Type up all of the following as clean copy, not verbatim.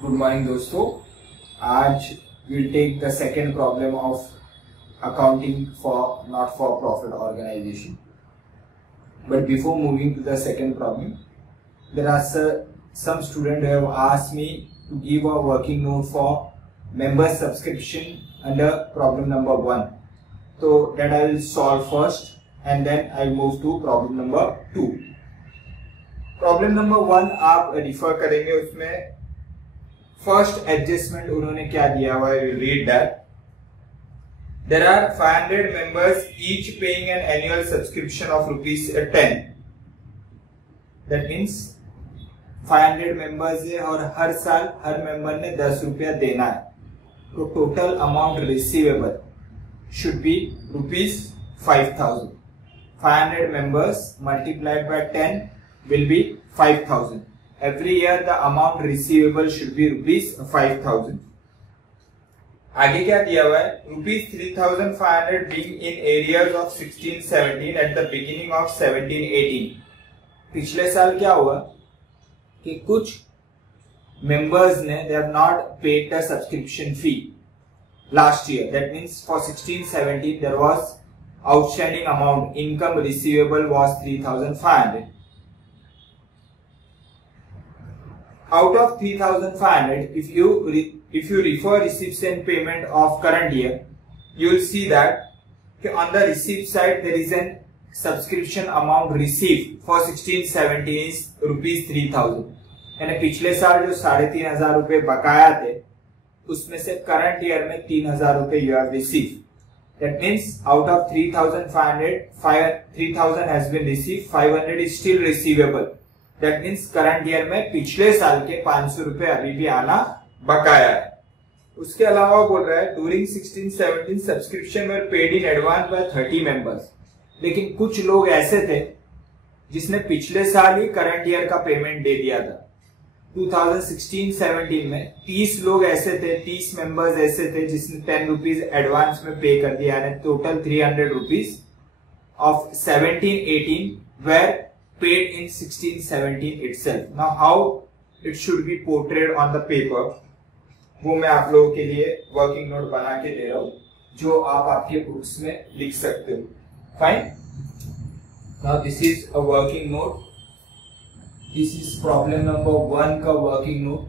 Good morning दोस्तों। आज we'll take the second problem of accounting for not for profit organization. But before moving to the second problem, there are some students who have asked me to give a working note for member subscription under problem number 1. So that I will solve first and then I move to problem number 2. Problem number 1 आप रिफर करेंगे, उसमें first adjustment उन्होंने क्या दिया हुआ है, read that there are 500 members each paying an annual subscription of ₹10. That means 500 members है और हर साल हर मेंबर ने ₹10 देना है, तो total amount receivable should be ₹5,000. 500 members multiplied by 10 will be 5,000. Every year the amount receivable should be ₹5,000. आगे क्या दिया हुआ है, ₹3,500 being in areas of 16-17 at the beginning of 17-18. पिछले साल क्या हुआ कि कुछ members ने they have not paid the subscription fee last year. That means for 16-17 there was outstanding amount, income receivable was 3,500. Out of 3,500, if you refer receipts and payment of current year, you will see that on the receipt side there is an subscription amount received for 16-17 is ₹3,000. यानी पिछले साल जो ₹3,500 बकाया थे उसमें से current year में ₹3,000 you have received. That means out of 3,500, 3,000 has been received, 500 is still receivable. That means current year में पिछले साल के ₹500 अभी भी आना बकाया है. उसके अलावा बोल रहा है during 16-17 subscription were paid in advance by 30 members. लेकिन कुछ लोग ऐसे थे जिसने पिछले साल ही करंट ईयर का पेमेंट दे दिया था. 2016-17 में 30 लोग ऐसे थे, 30 मेंबर्स ऐसे थे जिसने ₹10 एडवांस में पे कर दिया, यानी total ₹300 of 17-18 were paid in 16-17 itself. Now how it should be portrayed on the paper, वो मैं आप लोगों के लिए वर्किंग नोट बना के दे रहा हूँ जो आप आपके बुक्स में लिख सकते हो. Fine. Now this is a working note. This is problem number 1 का working note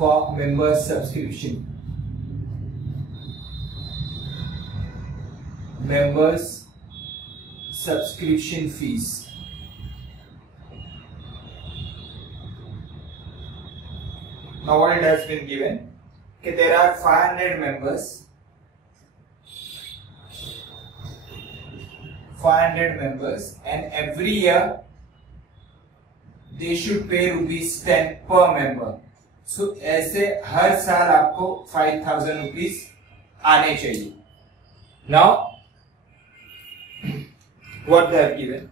for member subscription. Members subscription fees. Now what it has been given, that there are 500 members, 500 members and every year they should pay ₹10 per member. So ऐसे हर साल आपको ₹5,000 आने चाहिए. Now what they have given,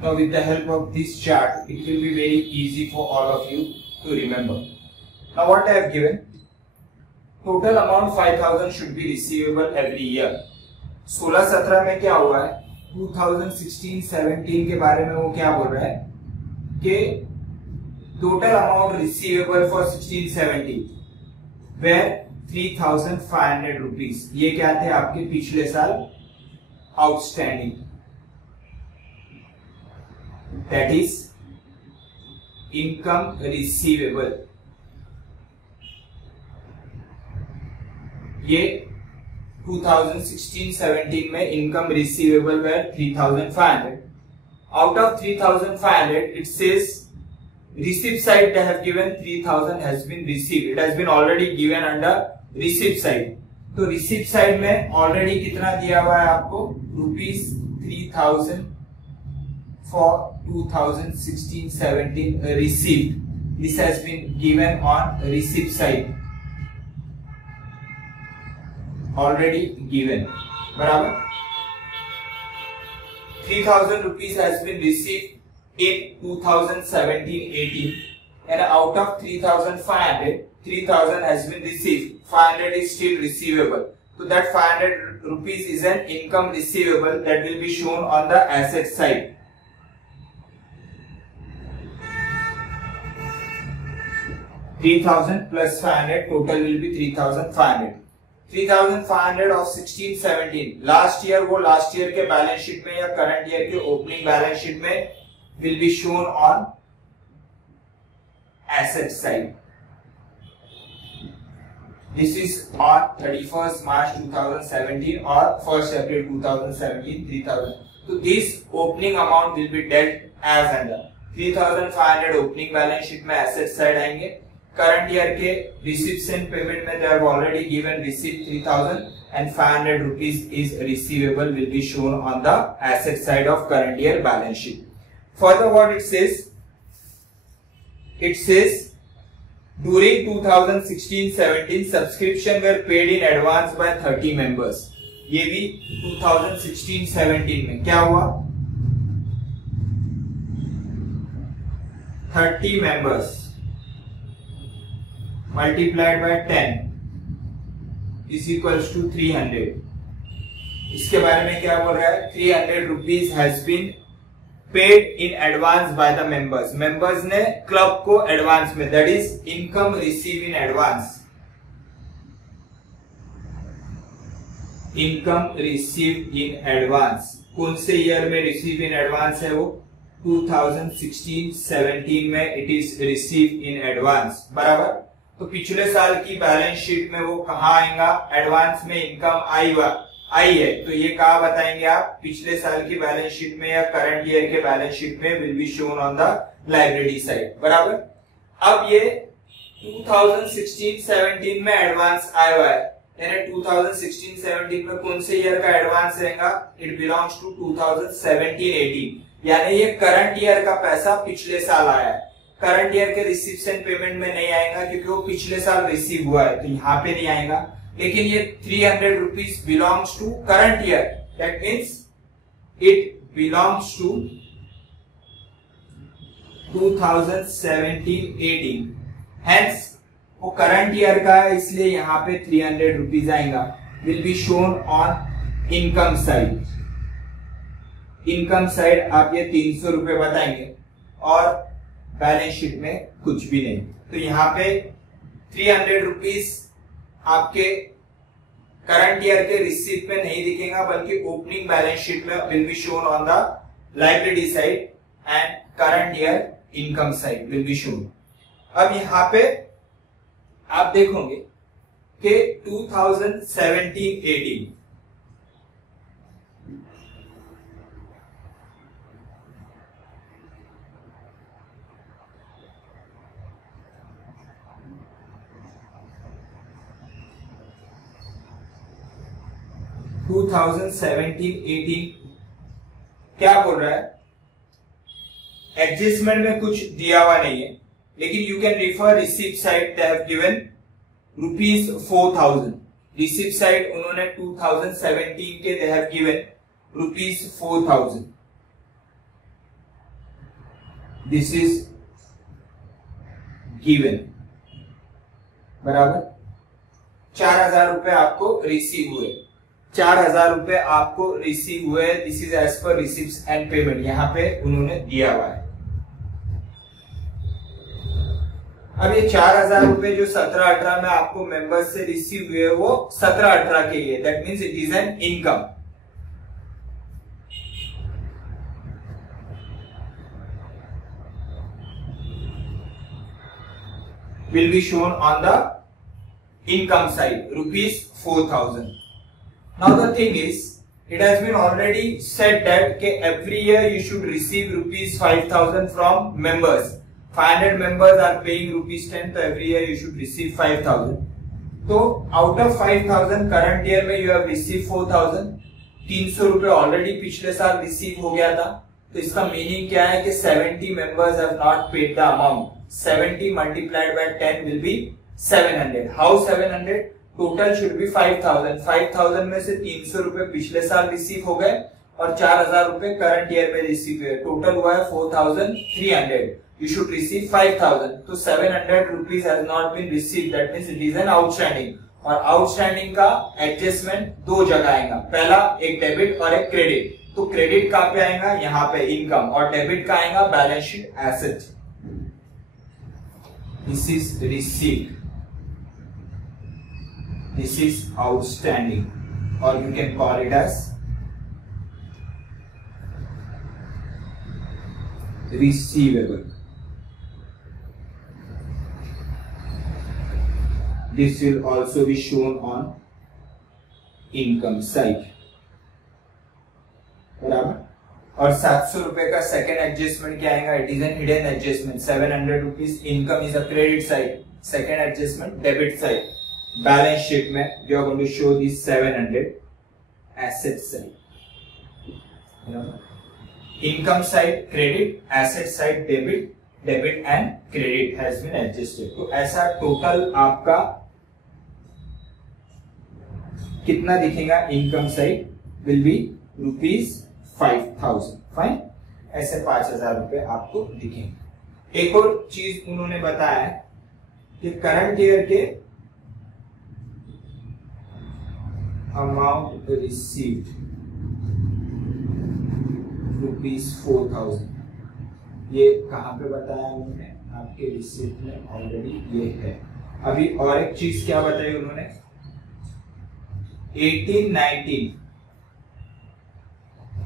Now with the help of this chart, it will be very easy for all of you to remember. Now what I have given, total amount 5000 should be receivable every year. 16-17 में क्या हुआ है, 2016-17 के बारे में वो क्या बोल रहा है कि total amount receivable for 16-17 were 3500 rupees. ये क्या थे आपके पिछले साल outstanding, that is income receivable. ये 2016-17 में income receivable were 3500. Out of 3500, it says receipt side they have given 3000 has been received. It has been already given under receipt side. तो receipt side में already कितना दिया हुआ है आपको, rupees 3000 for 2016-17 receipt. This has been given on receipt side, already given. बराबर 3000 rupees has been received in 2017-18, and out of 3500, 3000 has been received. 500 is still receivable. So that 500 rupees is an income receivable that will be shown on the asset side. $3,000 plus 500, total will be 3,500. 3,500 of 16-17 last year, वो last year के balance sheet में या current year के opening balance sheet में will be shown on asset side. This is on 31st March 2017 or 1st April 2017, 3000. So this opening amount will be dealt as under 3,500 opening balance sheet में asset side आएंगे. Current year के receipts and payment में they have already given receipt 3000 and 500 rupees is receivable will be shown on the asset side of current year balance sheet. Further what it says during 2016-17 subscription were paid in advance by 30 members. ये भी 2016-17 में क्या हुआ, 30 members multiplied by 10 is equals to 300. इसके बारे में क्या बोल रहा है, 300 rupees has been paid in advance by the members. Members ने क्लब को एडवांस में, that is income received in advance. Income received in advance कौन से ईयर में receive in advance है, वो 2016-17 में it is received in advance. बराबर, तो पिछले साल की बैलेंस शीट में वो कहाँ आएगा, एडवांस में इनकम आई है, तो ये कहाँ बताएंगे आप, पिछले साल की बैलेंस शीट में या करंट ईयर के बैलेंस शीट में will be shown on the liability side. बराबर, अब ये 2016-17 में एडवांस आया हुआ है, यानी 2016-17 में कौन से ईयर का एडवांस रहेगा, इट बिलोंग्स टू 2017-18, यानी ये करंट ईयर का पैसा पिछले साल आया है. करंट ईयर के रिसीप्ट एंड पेमेंट में नहीं आएगा क्योंकि वो पिछले साल रिसीव हुआ है, तो यहाँ पे नहीं आएगा. लेकिन ये 300 rupees belongs to current year, that means it belongs to 2017-18, hence वो करंट ईयर का है, इसलिए यहाँ पे 300 rupees आएगा, will be shown on income side. Income side आप ये 300 रुपए बताएंगे और बैलेंस शीट में कुछ भी नहीं, तो यहाँ पे 300 rupees आपके करंट ईयर के रिसीट में नहीं दिखेगा, बल्कि ओपनिंग बैलेंस शीट में will be shown on the liability side and current year income side will be shown. अब यहाँ पे आप देखोगे कि 2017-18 2017-18 क्या बोल रहा है, एडजस्टमेंट में कुछ दिया हुआ नहीं है, लेकिन you can refer receipt side, they have given ₹4,000. Receipt side उन्होंने 2017 के they have given ₹4,000. This is given, बराबर। 4,000 रुपए आपको रिसीव हुए, 4,000 रुपए आपको रिसीव हुए, this is as per receipts and payment, यहां पे उन्होंने दिया हुआ है। अब ये 4,000 रुपए जो 17-18 में आपको मेंबर्स से रिसीव हुए वो 17-18 के लिए, that means it is an income. Will be shown on the income side, rupees 4,000. Now the thing is, it has been already said that every year you should receive rupees 5,000 from members. 500 members are paying rupees 10, so every year you should receive 5,000. So out of 5,000 current year में you have received 4,000. 300 रुपए ऑलरेडी पिछले साल रिसीव हो गया था, तो इसका मीनिंग क्या है कि 70 members have not paid the amount. 70 multiplied by 10 will be 700. How 700? Total should be 5,000. 5,000 में से 300 रुपए पिछले साल रिसीव हो गए और 4,000 रुपए करंट ईयर में रिसीव हुए, टोटल हुआ है 4,300. You should receive 5,000. तो 700 rupees has not been received. That means it is an outstanding. और आउटस्टैंडिंग का एडजस्टमेंट दो जगह आएगा, पहला एक डेबिट और एक क्रेडिट। तो क्रेडिट कहां पे आएगा? यहाँ पे इनकम, और डेबिट का आएगा balance sheet asset. This is receipt, this is outstanding, or you can call it as receivable. This will also be shown on income side, बराबर। और 700 रुपए का सेकेंड एडजस्टमेंट क्या आएगा? It is an hidden adjustment. 700 rupees income is a credit side, second adjustment debit side. Balance sheet में we are going to show this 700 asset side, income side credit, asset side debit, debit and credit has been adjusted. तो ऐसा total आपका कितना दिखेगा? Income side will be rupees 5,000, fine. ऐसे 5,000 रुपए आपको दिखेंगे। एक और चीज उन्होंने बताया कि करंट ईयर के अमाउंट रिसीव्ड रुपीज 4,000, ये कहां पे बताया उन्होंने? आपके रिसीप्ट में ऑलरेडी ये है। अभी और एक चीज क्या बताई उन्होंने?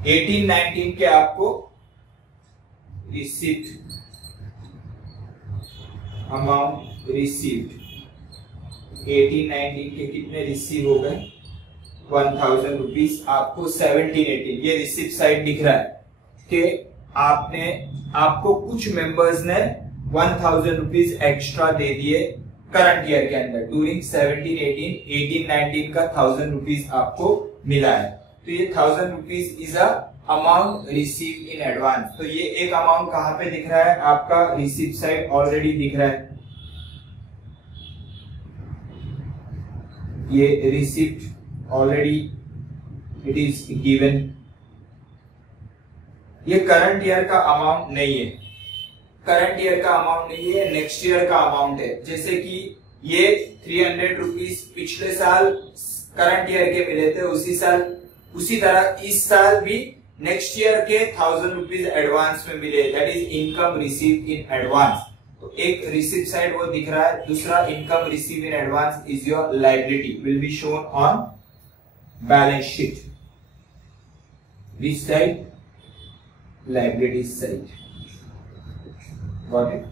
18-19 के आपको रिसीप्ट अमाउंट रिसीव्ड, 18-19 के कितने रिसीव हो गए? 1,000 रुपीज आपको 17-18, ये रिसीप्ट साइड दिख रहा है कि आपको कुछ मेंबर्स ने 1,000 रुपीज एक्स्ट्रा दे दिए करंट ईयर के अंदर। ड्यूरिंग 17-18, 18-19 का 1,000 रुपीज आपको मिला है। तो ये 1,000 rupees is a amount receive in advance. तो ये एक अमाउंट कहां पे दिख रहा है? आपका रिसीप्ट साइड ऑलरेडी दिख रहा है, ये receipt already it is given. ये करंट ईयर का अमाउंट नहीं है, करंट ईयर का अमाउंट नहीं है, नेक्स्ट ईयर का अमाउंट है। जैसे कि ये 300 रुपीज पिछले साल करंट ईयर के मिले थे, उसी तरह इस साल भी नेक्स्ट ईयर के 1,000 रुपीज एडवांस में मिले, that is income receive in advance. तो एक रिसीप्ट साइड वो दिख रहा है, दूसरा income receive in advance is your liability, will be shown on balance sheet. Which side? Liability side, got it?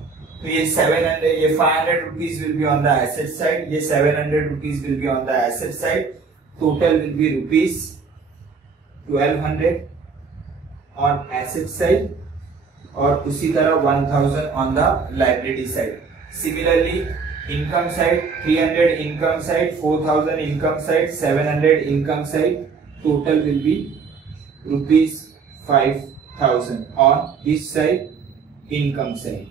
तो ये 700, ये 500 rupees will be on the asset side, ये 700 rupees will be on the asset side. Total will be rupees 1,200 on asset side, और उसी तरह 1,000 on the liability side. Similarly income side 300 income side, 4,000 income side, 700 income side. Total will be rupees 5,000 on this side income side,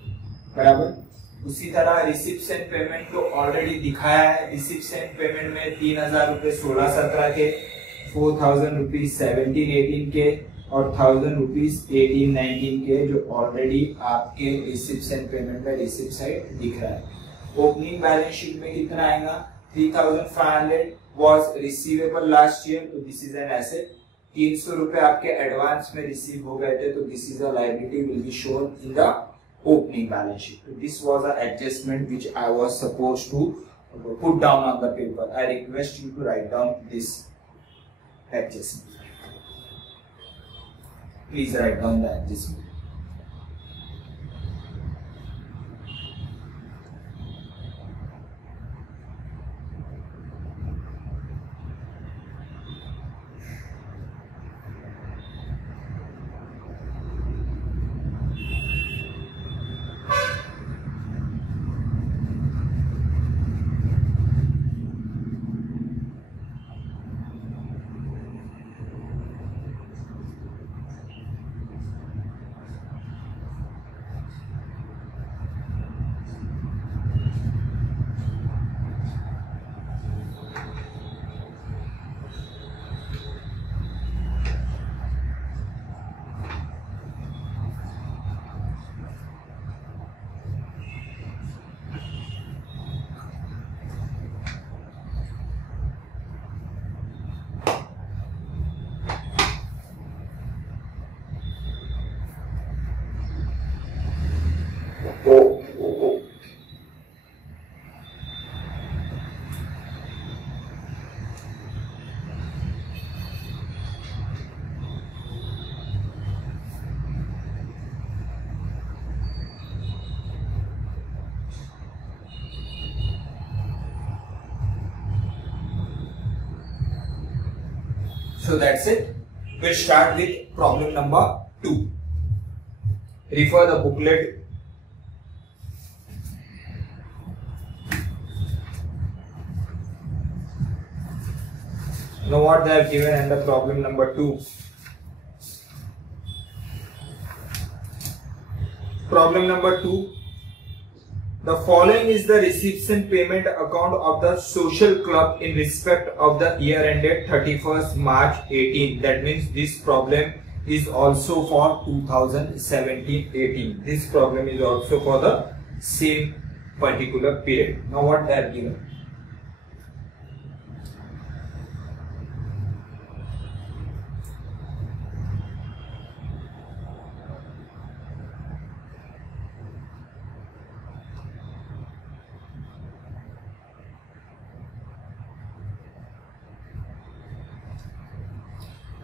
बराबर। उसी तरह receipt and payment तो ऑलरेडी दिखाया है। Receipt and payment में 3,000 रुपए 16-17 के, 4,000 रुपीज 17-18 के, और 1000 रुपीज 18-19 के जो ऑलरेडी आपके रिसिप्ट एंड पेमेंट में रिसिप्ट साइड दिख रहा है। ओपनिंग बैलेंस शीट में कितना आएगा? 3500 was receivable last year, तो दिस इज एन एसेट। 300 रुपए आपके एडवांस में रिसीव हो गए थे, तो this is a liability will be shown in the opening balance sheet. So this was an adjustment which I was supposed to put down on the paper. I request you to write down this adjustment. Please write down the adjustment. So that's it. We'll start with problem number 2. Refer the booklet. Know what they have given in the problem number 2. Problem number 2. The following is the receipts and payment account of the social club in respect of the year ended 31st March 18. That means this problem is also for 2017-18. This problem is also for the same particular period. Now what they have given?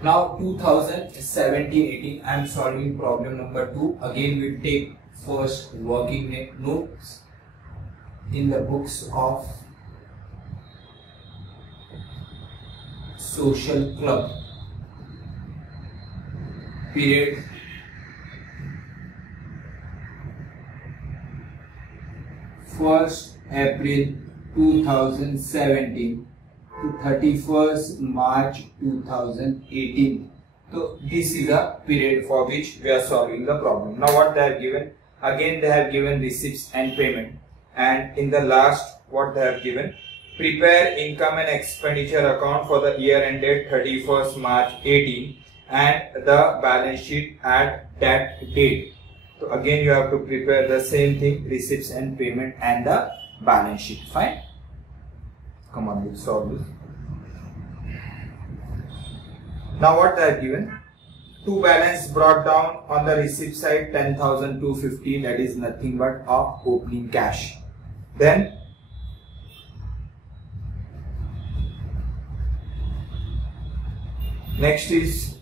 Now 2017-18, I am solving problem number 2. Again we take first working notes in the books of social club, period April 2017 to 31st March 2018. So this is a period for which we are solving the problem. Now what they have given? Again they have given receipts and payment, and in the last what they have given? Prepare income and expenditure account for the year ended 31st March 18 and the balance sheet at that date. So again you have to prepare the same thing, receipts and payment and the balance sheet. Fine. Come on, we'll solve this. Now what they have given? To balance brought down on the receipt side 10,250, that is nothing but of opening cash. Then next is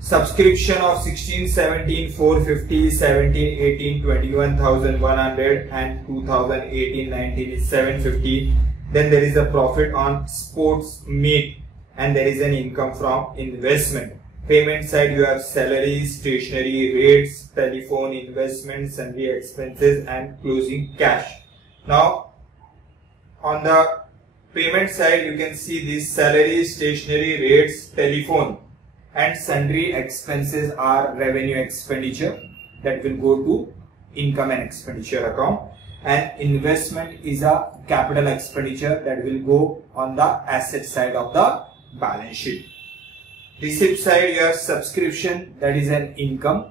subscription of 16, 17, 450, 17, 18, 21,100 and 2018, 19 is 750. Then there is a profit on sports meet and there is an income from investment. Payment side you have salaries, stationery, rates, telephone, investments, sundry expenses and closing cash. Now on the payment side you can see these salaries, stationery, rates, telephone and sundry expenses are revenue expenditure that will go to income and expenditure account, and investment is a capital expenditure that will go on the asset side of the balance sheet. Receipt side you have subscription, that is an income.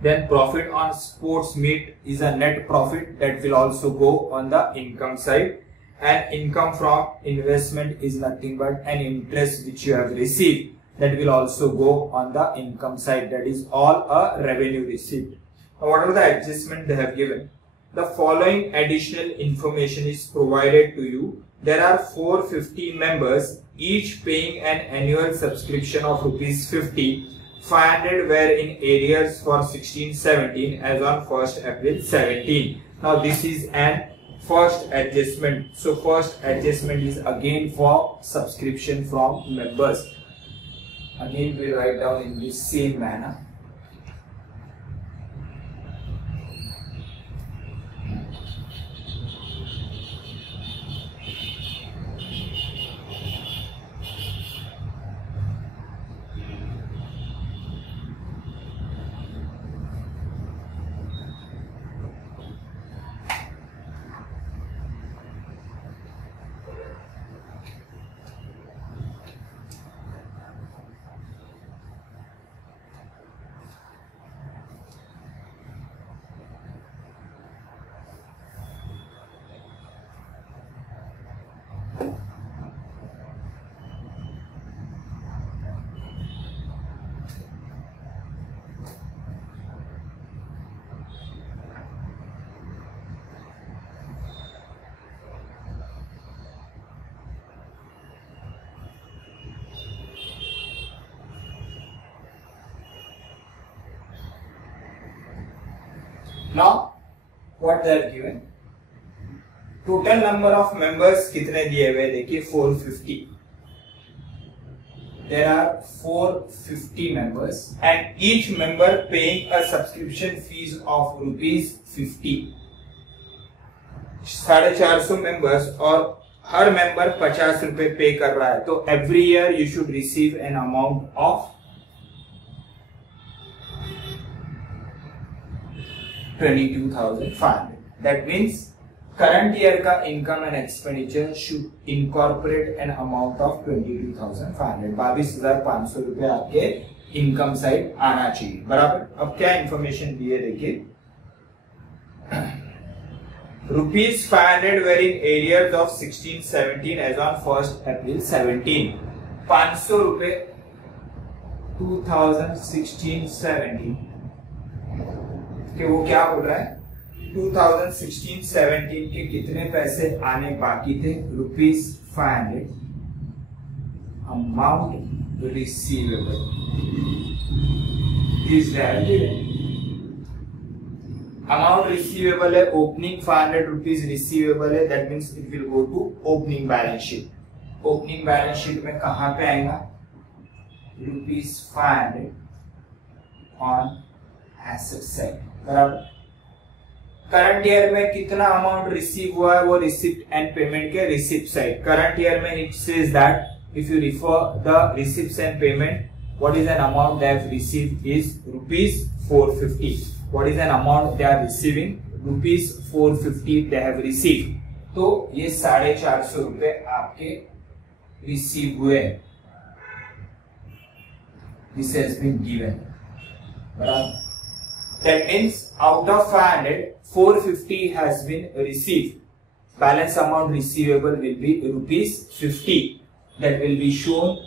Then profit on sports meet is a net profit, that will also go on the income side. And income from investment is nothing but an interest which you have received, that will also go on the income side. That is all a revenue receipt. Now what are the adjustments they have given? The following additional information is provided to you. There are 450 members, each paying an annual subscription of rupees 50. 500 were in arrears for 16-17 as on 1st April 17. Now this is an first adjustment. So first adjustment is again for subscription from members. Again we write down in this same manner. Now what they are given, total number of members कितने दिए हुए देखिए 450. There are 450 members and each member paying a subscription fees of rupees 50. 450 members और हर मेंबर 50 रुपए पे कर रहा है, तो every year you should receive an amount of 22,500. That means current year का income and expenditure should incorporate an amount of 22,500. 22,500 रुपए आपके income side आना चाहिए, बराबर. अब क्या information दिए देखिए. Rupees 500 were in arrears of 16-17 as on 1st April 17. 500 रुपए 2016-17 कि वो क्या बोल रहा है, 2016-17 के कितने पैसे आने बाकी थे, rupees 500 amount receivable is amount receivable है, ओपनिंग 500 रुपीज रिसीवेबल है, that means it will go to opening balance sheet. Opening balance sheet में कहां पे आएगा, रुपीज 500 ऑन एसेट साइड, बराबर. करंट ईयर में कितना अमाउंट रिसीव हुआ है, वो रिसिप्ट एंड पेमेंट के रिसिप्ट साइड. करंट ईयर में it says that if you refer the receipts and payment, what is an amount they have received is rupees 450. What is an amount they are receiving, rupees 450 they have received. तो ये 450 रुपए आपके receive हुए, this has been given, बराबर. That means out of 500, 450 has been received. Balance amount receivable will be rupees 50. That will be shown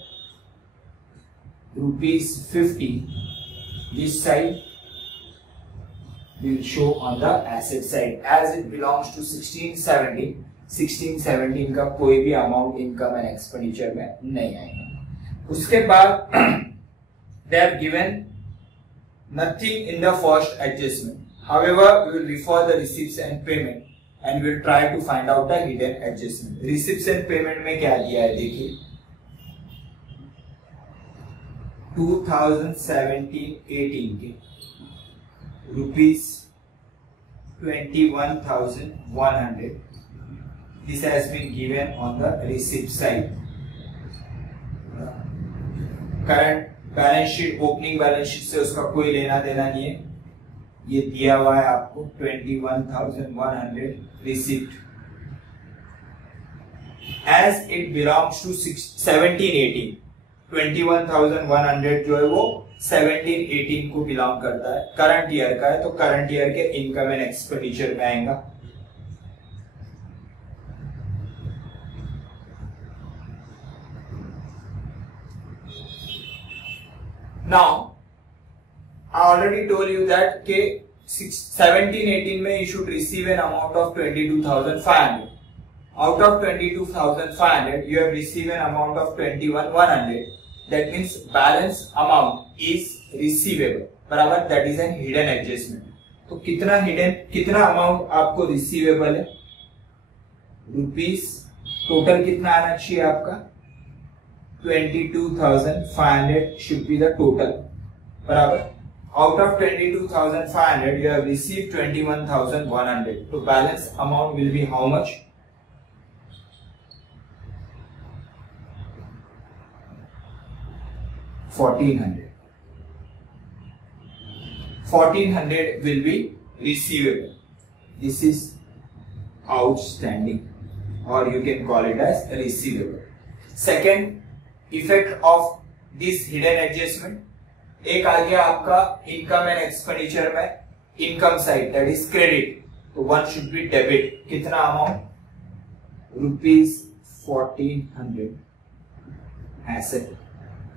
rupees 50. This side will show on the asset side as it belongs to 16-17. 16-17 का कोई भी amount income and expenditure में नहीं आएगा. उसके बाद they are given nothing in the first adjustment. However, we will refer the receipts and payment and we will try to find out the hidden adjustment. Receipts and payment में क्या दिया है देखिए, 2017-18 के rupees 21,100. This has been given on the receipt side. Current balance sheet, opening balance sheet से उसका कोई लेना देना नहीं है, ये दिया हुआ है आपको 21,100 receipt. As it belongs to 17-18, 21,100 जो है वो 17-18 को बिलोंग करता है, करंट ईयर का है, तो करंट ईयर के इनकम एंड एक्सपेंडिचर में आएगा। Now, I already told you that के 17-18 में you should receive an amount of 22,500. Out of 22,500, you have received an amount of 21,100. That means balance amount is receivable. बराबर, that is an hidden adjustment. तो कितना hidden, कितना amount आपको receivable है? Rupees total कितना आना चाहिए आपका? 22,500 should be the total. बराबर, out of 22,500 you have received 21,100. तो balance amount will be how much? 1,400. 1,400 will be receivable. This is outstanding, or you can call it as receivable. Second effect of this hidden adjustment, एक आ गया आपका income and expenditure में income side, that is credit, तो one should be debit. कितना amount? Rupees 1,400 एसेट,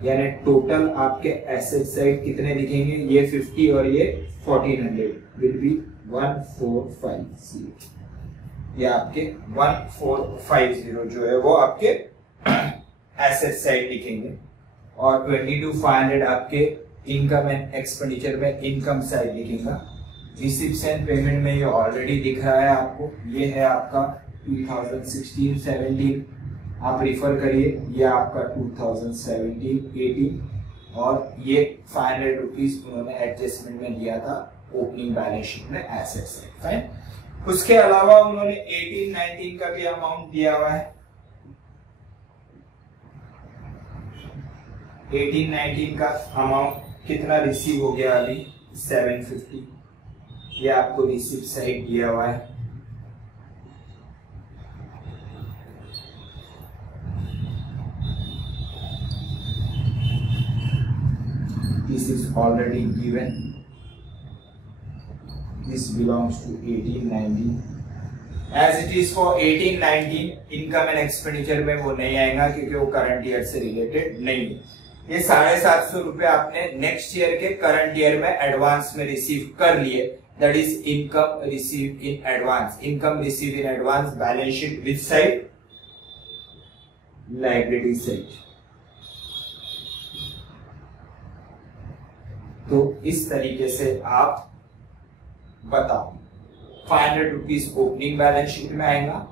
यानी टोटल आपके asset side कितने दिखेंगे? ये 50 और ये 1,400 विल बी 1,450. ये आपके 1,450 जो है वो आपके एसेट साइड दिखेंगे, और 22,500 आपके इनकम एंड एक्सपेंडिचर में इनकम साइड दिखेगा. रिसिप्ट्स एंड पेमेंट में ये ऑलरेडी दिख रहा है आपको, ये है आपका 2016-17, आप रिफर करिए, ये आपका 2017-18, और ये 500 रुपीज उन्होंने एडजस्टमेंट में दिया था ओपनिंग बैलेंस शीट में एसेट साइड. फाइन. उसके अलावा उन्होंने 18-19 का भी अमाउंट दिया हुआ है. 18-19 का अमाउंट कितना रिसीव हो गया अभी? 750. ये आपको रिसिप्ट साइड दिया हुआ है. This is already given. This belongs to 18-19. As it is for 18-19, income and expenditure में वो नहीं आएगा क्योंकि वो करंट ईयर से रिलेटेड नहीं है. ये 750 रुपए आपने नेक्स्ट ईयर के करंट ईयर में एडवांस में रिसीव कर लिए, that is income receive in advance. Income receive in advance balance sheet which side? Liability side. तो इस तरीके से आप बताओ. 500 रुपीज ओपनिंग बैलेंस शीट में आएगा,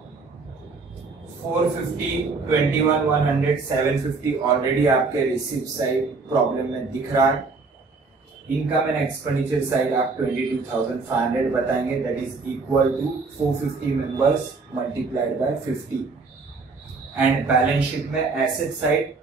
450, 21,100, 750 ऑलरेडी आपके रिसीव साइड प्रॉब्लम में दिख रहा है. इनकम एंड एक्सपेंडिचर साइड आप 22,500 बताएंगे, that is equal to 450 members multiplied by 50. And balance sheet में एसेट साइड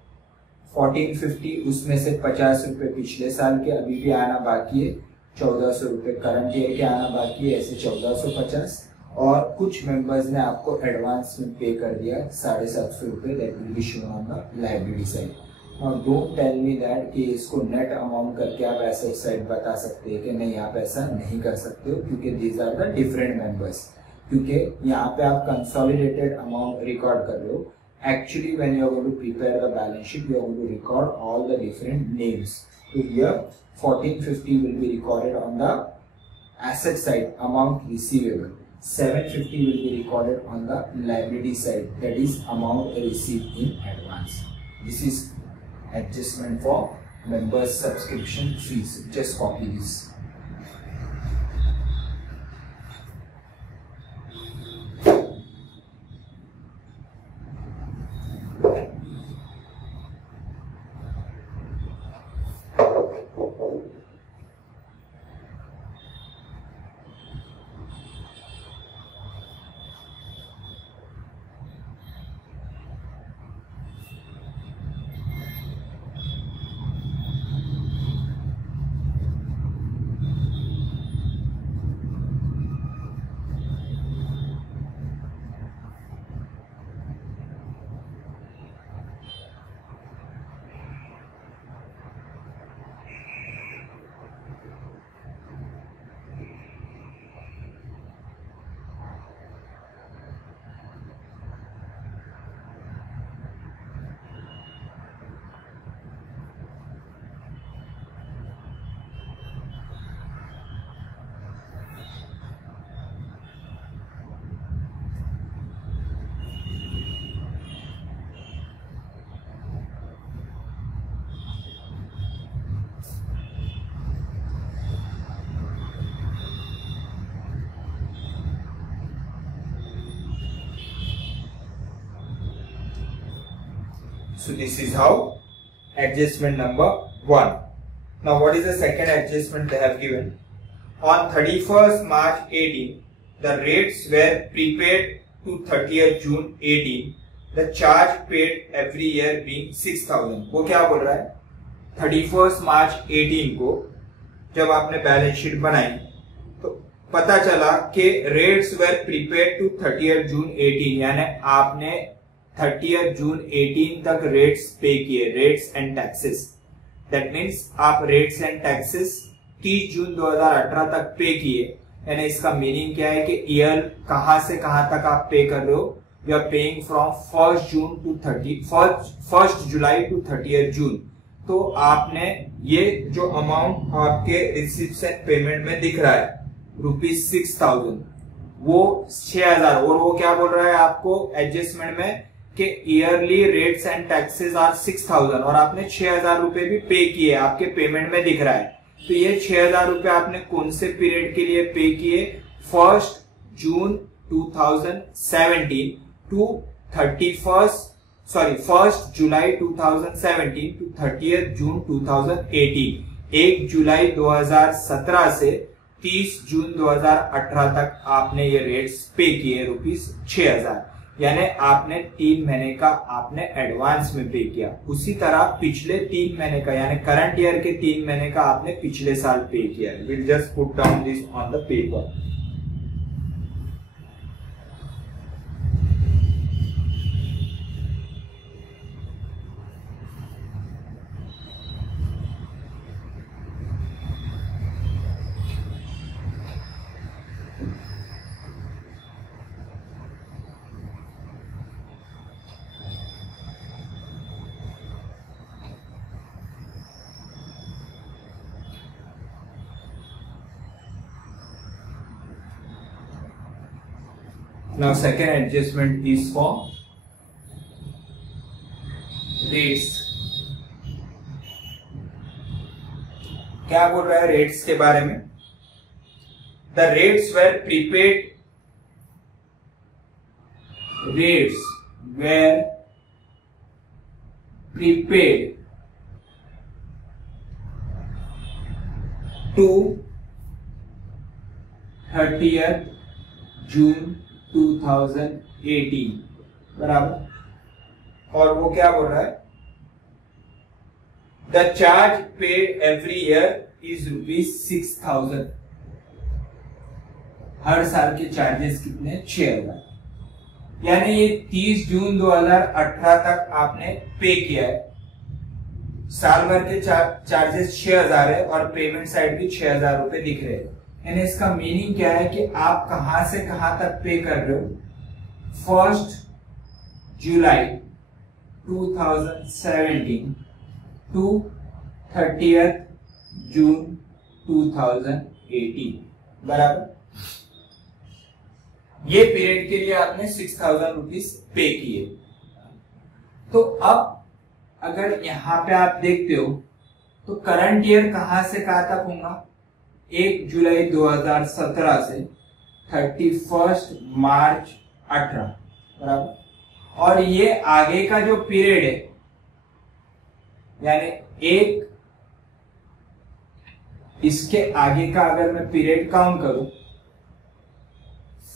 1450, उसमें से 50 रुपए पिछले साल के अभी भी आना बाकी है, 1400 रुपए करंट ईयर के आना बाकी है, ऐसे 1450, और कुछ मेंबर्स ने आपको एडवांस में पे कर दिया 750 रुपए, that will be shown on the liability side. Now don't tell me that कि इसको नेट अमाउंट करके आप एसेट साइड बता सकते हैं कि नहीं, आप ऐसा नहीं कर सकते हो, क्योंकि these are the different members. क्योंकि यहाँ पे आप कंसोलिडेटेड अमाउंट रिकॉर्ड कर रहे हो. Actually, when you are going to prepare the balance sheet, you are going to record all the different names. So here, 1450 will be recorded on the asset side, amount receivable. 750 will be recorded on the liability side, that is amount received in advance. This is adjustment for members' subscription fees. Just copy this. So this is how adjustment number 1. Now what is the second adjustment they have given? On 31st March 18, the rates were prepaid to 30th June 18. The charge paid every year being 6,000. वो क्या बोल रहा है? 31st March 18 को जब आपने balance sheet बनाई तो पता चला कि rates were prepaid to 30th June 18, यानी आपने 30th June 18 तक रेट्स पे किए, rates and taxes. That means आप रेट्स एंड टैक्सेस 30 जून 2018 तक पे किए. यानी इसका मीनिंग क्या है कि ईयर कहां से कहां तक आप पे कर रहे हो? You are paying from 1st July to 30th June. तो आपने ये जो अमाउंट आपके रिसिप्ट एंड पेमेंट में दिख रहा है ₹6,000, वो 6,000, और वो क्या बोल रहा है आपको एडजस्टमेंट में कि yearly rates and taxes are 6,000 और आपने 6,000 रुपए भी पे किए, आपके पेमेंट में दिख रहा है. तो ये 6,000 रुपए आपने कौन से पीरियड के लिए पे किए? 1st June 2017 to 1st July 2017 to 30th June 2018. 1 जुलाई 2017 से 30 जून 2018 तक आपने ये रेट्स पे किए ₹6,000. यानी आपने 3 महीने का आपने एडवांस में पे किया. उसी तरह पिछले 3 महीने का यानी करंट ईयर के 3 महीने का आपने पिछले साल पे किया. Will just put down this on the paper. Now second adjustment is for rates. क्या बोल रहा है रेट्स के बारे में? The rates were prepaid. Rates were prepaid to 30th June 2018 बराबर. और वो क्या बोल रहा है? The charge paid every year is ₹6,000. हर साल के चार्जेस कितने? 6,000. यानी ये 30 जून 2018 तक आपने पे किया है. साल भर के चार्जेस 6,000 है और पेमेंट साइड भी 6,000 रुपए दिख रहे हैं. यानी इसका मीनिंग क्या है कि आप कहां से कहां तक पे कर रहे हो? 1st जुलाई 2017 टू 30th जून 2018 बराबर. ये पीरियड के लिए आपने 6,000 रुपीज पे किए. तो अब अगर यहां पे आप देखते हो तो करंट ईयर कहां से कहां तक होगा? 1 जुलाई 2017 से 31st मार्च 18 बराबर. और ये आगे का जो पीरियड है यानी इसके आगे का अगर मैं पीरियड काउंट करूं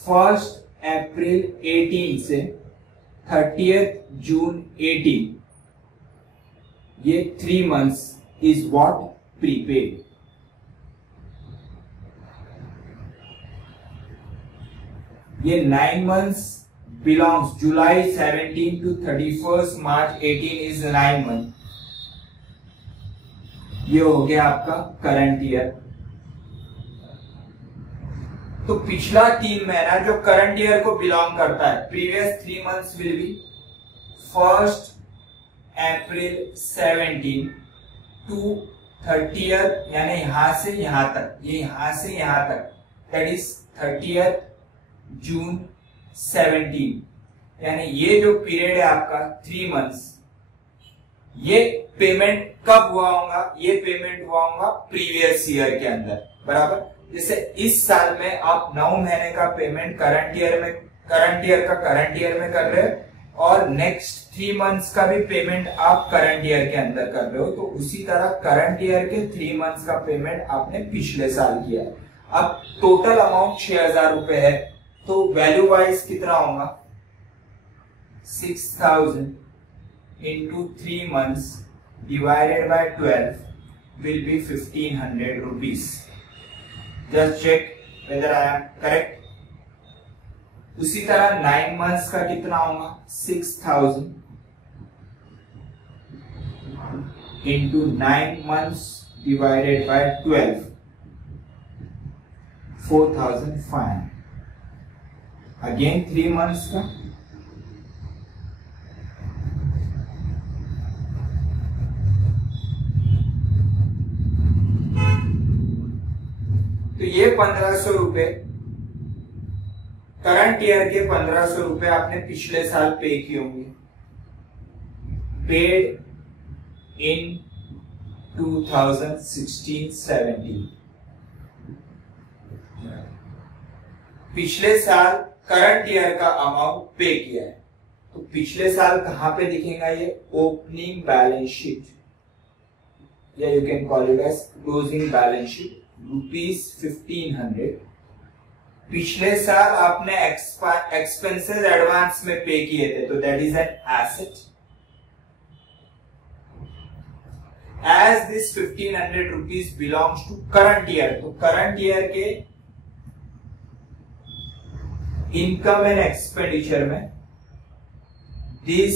1st अप्रैल 18 से 30th जून 18, ये 3 months इज व्हाट? प्रीपेड. ये 9 months belongs July 17 to 31st March 18 is 9 month. ये हो गया आपका करंट ईयर. तो पिछला 3 महीना जो करंट ईयर को बिलोंग करता है, previous 3 months will be 1st April 17 to 30th, यानी यहां से यहां तक, ये यहां से यहां तक, दैट इज 30th जून 17. यानी ये जो पीरियड है आपका 3 months, ये पेमेंट कब हुआ होगा? ये पेमेंट हुआ होगा प्रीवियस ईयर के अंदर बराबर. जैसे इस साल में आप 9 महीने का पेमेंट करंट ईयर का करंट ईयर में कर रहे हैं और नेक्स्ट 3 मंथ्स का भी पेमेंट आप करंट ईयर के अंदर कर रहे हो, तो उसी तरह करंट ईयर के 3 मंथ्स का पेमेंट आपने पिछले साल किया है। अब टोटल अमाउंट 6,000 रुपए है, तो वैल्यू वाइज कितना होगा? 6,000 into 3 months divided by 12 will be 1,500 rupees. Just check whether I am correct. उसी तरह 9 months का कितना होगा? 6,000 into 9 months divided by 12, 4,500. Again 3 months का तो ये 1,500 रुपए करंट ईयर के 1,500 रुपए आपने पिछले साल पे किए होंगे, पेड इन 2016-17। पिछले साल करंट ईयर का अमाउंट पे किया है, तो पिछले साल कहां पे दिखेगा? ये ओपनिंग बैलेंस शीट, या you can call it as closing balance sheet, ₹1,500। पिछले साल आपने एक्सपेंसेस एडवांस में पे किए थे, तो that is an asset. As this 1,500 rupees belongs to current year, तो करंट ईयर के इनकम एंड एक्सपेंडिचर में this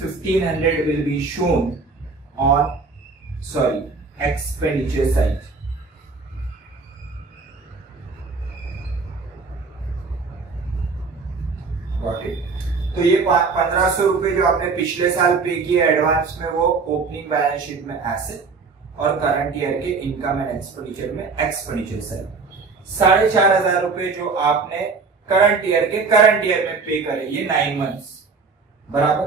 1,500 will be shown on expenditure side. तो ये 1,500 रुपए जो आपने पिछले साल पे किए एडवांस में, वो ओपनिंग बैलेंस शीट में एसेट और करंट ईयर के इनकम एंड एक्सपेंडिचर में एक्सपेंडिचर साइड। 4,500 रुपए जो आपने करंट ईयर में पे करे, ये 9 मंथ्स बराबर,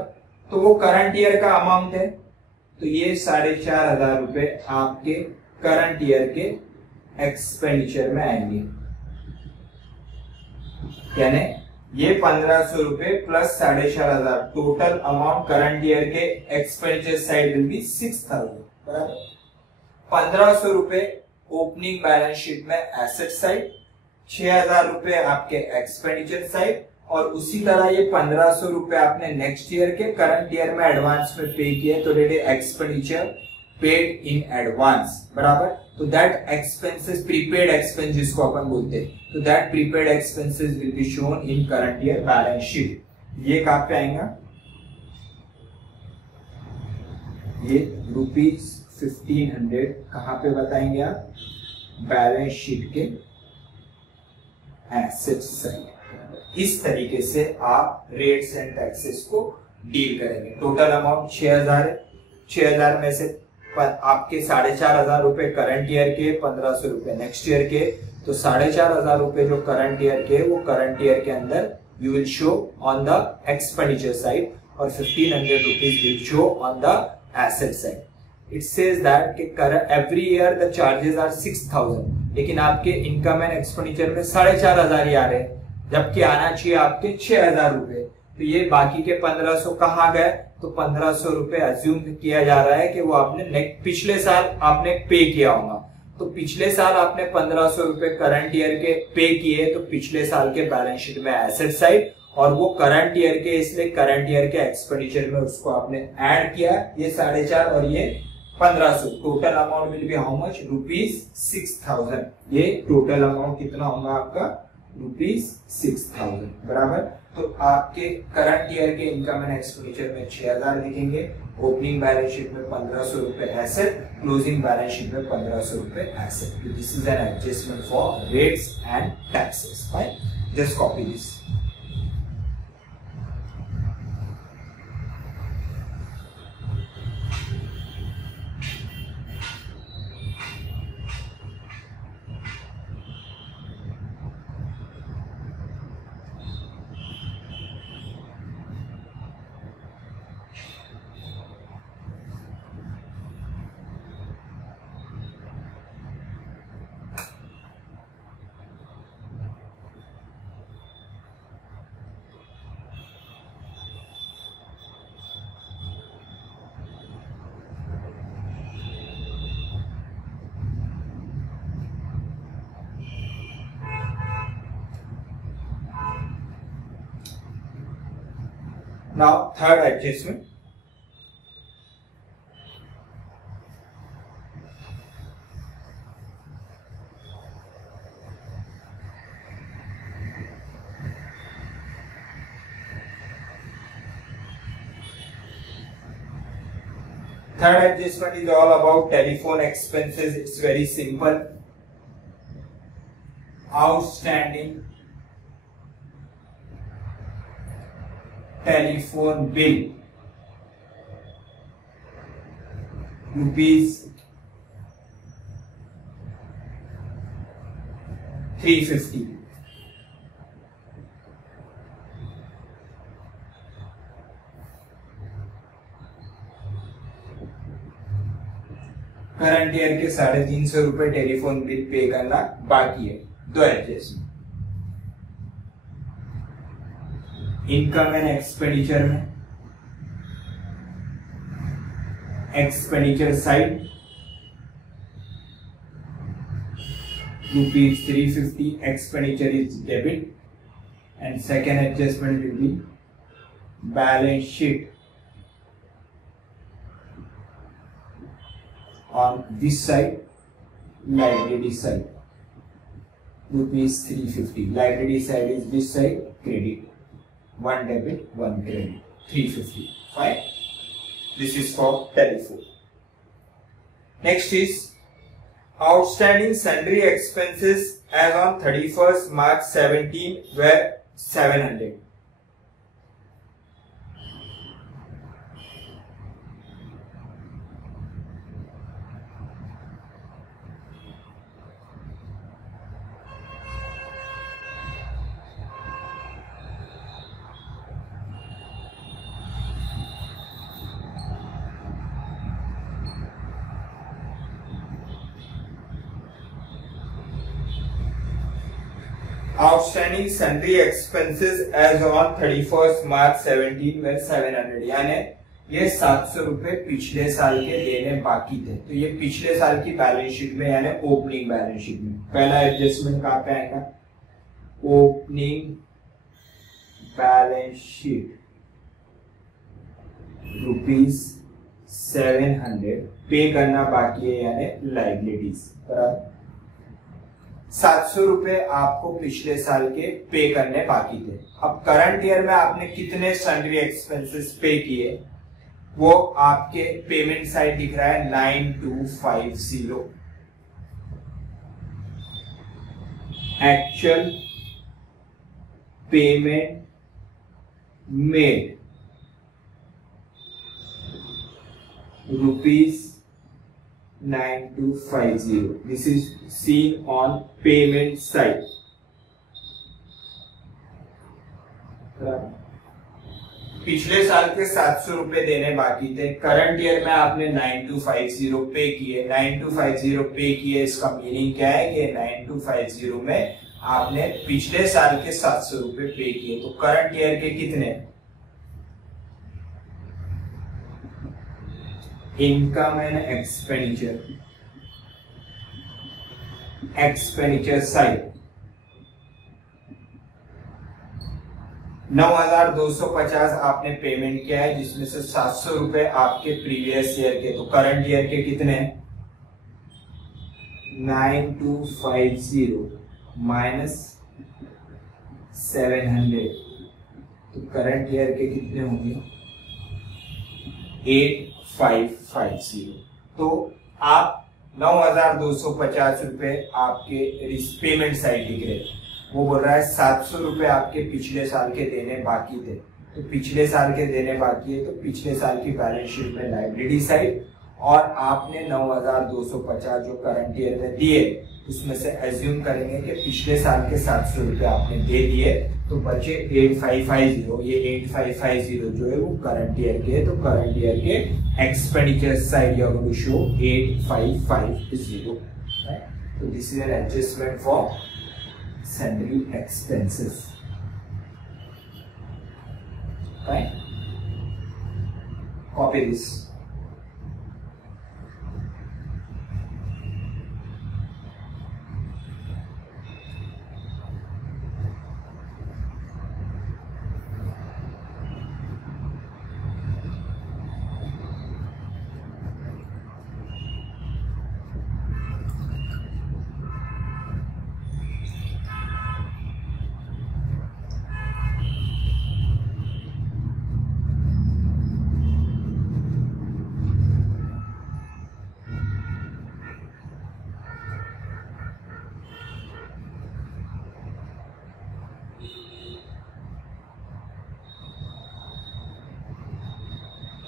तो वो करंट ईयर का अमाउंट है, तो ये 4,500 रुपए आपके करंट ईयर के एक्सपेंडिचर में आएंगे, यानी ये 1,500 रुपए प्लस 4,500, टोटल अमाउंट करंट ईयर के एक्सपेंडिचर साइड विल बी 6,000 बराबर। 1,500 रुपए ओपनिंग बैलेंस शीट में एसेट साइड, 6,000 रुपए आपके एक्सपेंडिचर साइड, और उसी तरह ये 1,500 रुपए आपने नेक्स्ट ईयर के करंट ईयर में एडवांस में पे किए, तो that expenditure paid in advance बराबर। तो दैट एक्सपेंसेस, प्रीपेड एक्सपेंस जिसको अपन बोलते हैं, तो that prepaid expenses will be shown in current year balance sheet. ये कहां पे आएगा? ये ₹1,500 कहां पे बताएंगे आप? बैलेंस शीट के एसेट साइड। इस तरीके से आप रेट्स एंड टैक्सेस को डील करेंगे। टोटल अमाउंट 6,000 है, 6,000 में से आपके 4,500 रुपए करंट ईयर के, 1,500 रुपए नेक्स्ट ईयर के, तो 4,500 रुपए जो करंट ईयर के, वो करंट ईयर के अंदर you will show on the expenditure side, और 1,500 rupees will show on the asset side. It says that every year the charges are 6,000, लेकिन आपके इनकम एंड एक्सपेंडिचर में 4,500 ही आ रहे हैं, जबकि आना चाहिए आपके 6,000 रुपए। तो ये बाकी के 1,500 कहाँ गए? तो 1,500 रुपए अज्यूम किया जा रहा है कि वो आपने पिछले साल आपने पे किया होगा। तो पिछले साल आपने 1,500 रुपए करंट ईयर के पे किए, तो पिछले साल के बैलेंस शीट में एसेट साइड, और वो करंट ईयर के, इसलिए करंट ईयर के एक्सपेंडिचर में उसको आपने ऐड किया, ये 4,500 और ये 1,500, total amount will be how much? ₹6,000। ये टोटल अमाउंट कितना होगा आपका? ₹6,000 बराबर। तो आपके करंट ईयर के इनकम एंड एक्सपेंडिचर में 6,000 दिखेंगे, ओपनिंग बैलेंस शीट में 1,500 रुपए एसेट, क्लोजिंग बैलेंस शीट में 1,500 रुपए asset. This is an adjustment for rates and taxes. Fine, just copy this. Now third adjustment. Third adjustment is all about telephone expenses. It's very simple. Outstanding telephone bill rupees 350. Current year के 350 रुपए telephone bill pay करना बाकी है। दो adjustment. Income and expenditure में expenditure side rupees 350 expenditure is debit, and second adjustment will be balance sheet. On this side, liability side, rupees 350. Liability side is this side, credit. One debit, one credit. 350. Fine. This is for telephone. Next is outstanding sundry expenses as on 31st March 17 were 700. Outstanding sundry expenses as on 31st March 17 were 700. यानी ये 700 रुपए पिछले साल के देने बाकी थे। तो ये पिछले साल की बैलेंस शीट में यानी ओपनिंग बैलेंस शीट में पहला एडजस्टमेंट कहाँ पे आएगा? ओपनिंग बैलेंस शीट रुपीज 700 पे करना बाकी है यानी लाइबिलिटीज। 700 रुपए आपको पिछले साल के पे करने बाकी थे। अब करंट ईयर में आपने कितने सन्ड्री एक्सपेंसेस पे किए वो आपके पेमेंट साइड दिख रहा है 9250। Actual payment made rupees 9250. This is seen on payment side. पिछले साल के 700 रुपए देने बाकी थे। करंट ईयर में आपने 9250 पे किए। 9250 पे किए इसका मीनिंग क्या है कि 9250 में आपने पिछले साल के 700 रुपए पे किए। तो करंट ईयर के कितने? Income and expenditure, expenditure side 9250 आपने पेमेंट किया है जिसमें से 700 रुपए आपके प्रीवियस ईयर के। तो करंट ईयर के कितने? 9250 माइनस 700। तो करंट ईयर के कितने होंगे? 8550। तो आप 9250 रुपए आपके पेमेंट साइड दिख रहे। वो बोल रहा है 700 रुपए आपके पिछले साल के देने बाकी थे। तो पिछले साल के देने बाकी है तो पिछले साल की बैलेंस शीट में लाइबिलिटी साइड, और आपने 9250 जो करंट ईयर में दिए उसमें से एज्यूम करेंगे कि पिछले साल के 700 रुपए आपने दे दिए तो बचे 8550। ये 8550 जो है वो करंट ईयर के। तो करंट ईयर के expenditure side you are going to show 8550। तो this is an adjustment for sundry expenses. Right? Copy this.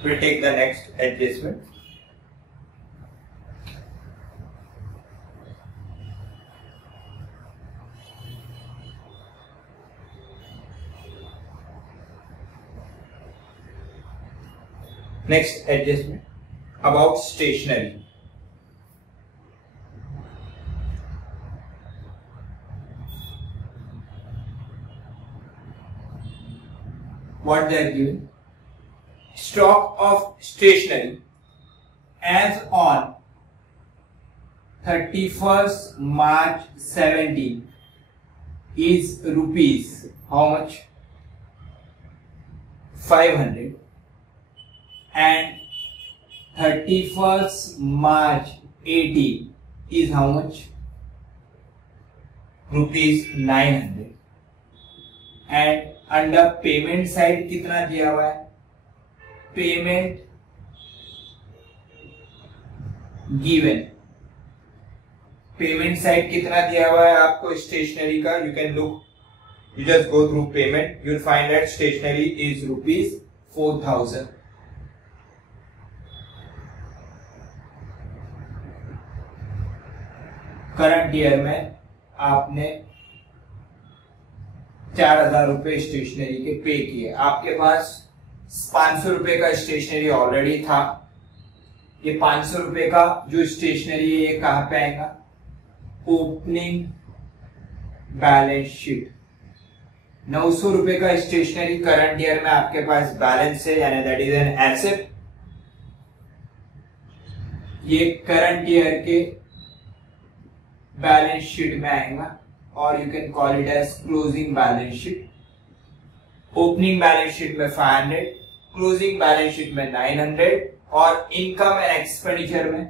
We'll take the next adjustment. Next adjustment about stationery. What they are given? Stock of stationery as on 31st March 17 is rupees how much? 500, and 31st March 18 is how much? Rupees 900. And under payment side कितना दिया हुआ है? Payment given, payment side कितना दिया हुआ है आपको stationery का? You can look, you just go through payment, you will find that stationery is rupees 4000. Current year में आपने 4000 रुपए स्टेशनरी के पे किए. आपके पास 500 रुपए का स्टेशनरी ऑलरेडी था. ये 500 रुपए का जो स्टेशनरी है ये कहां पे आएगा? Opening balance sheet. 900 रुपए का स्टेशनरी करंट ईयर में आपके पास बैलेंस है, यानी दैट इज एन एसेट. ये करंट ईयर के बैलेंस शीट में आएगा और you can call it as closing balance sheet. Opening balance sheet में 500, क्लोजिंग बैलेंस शीट में 900 और इनकम एंड एक्सपेंडिचर में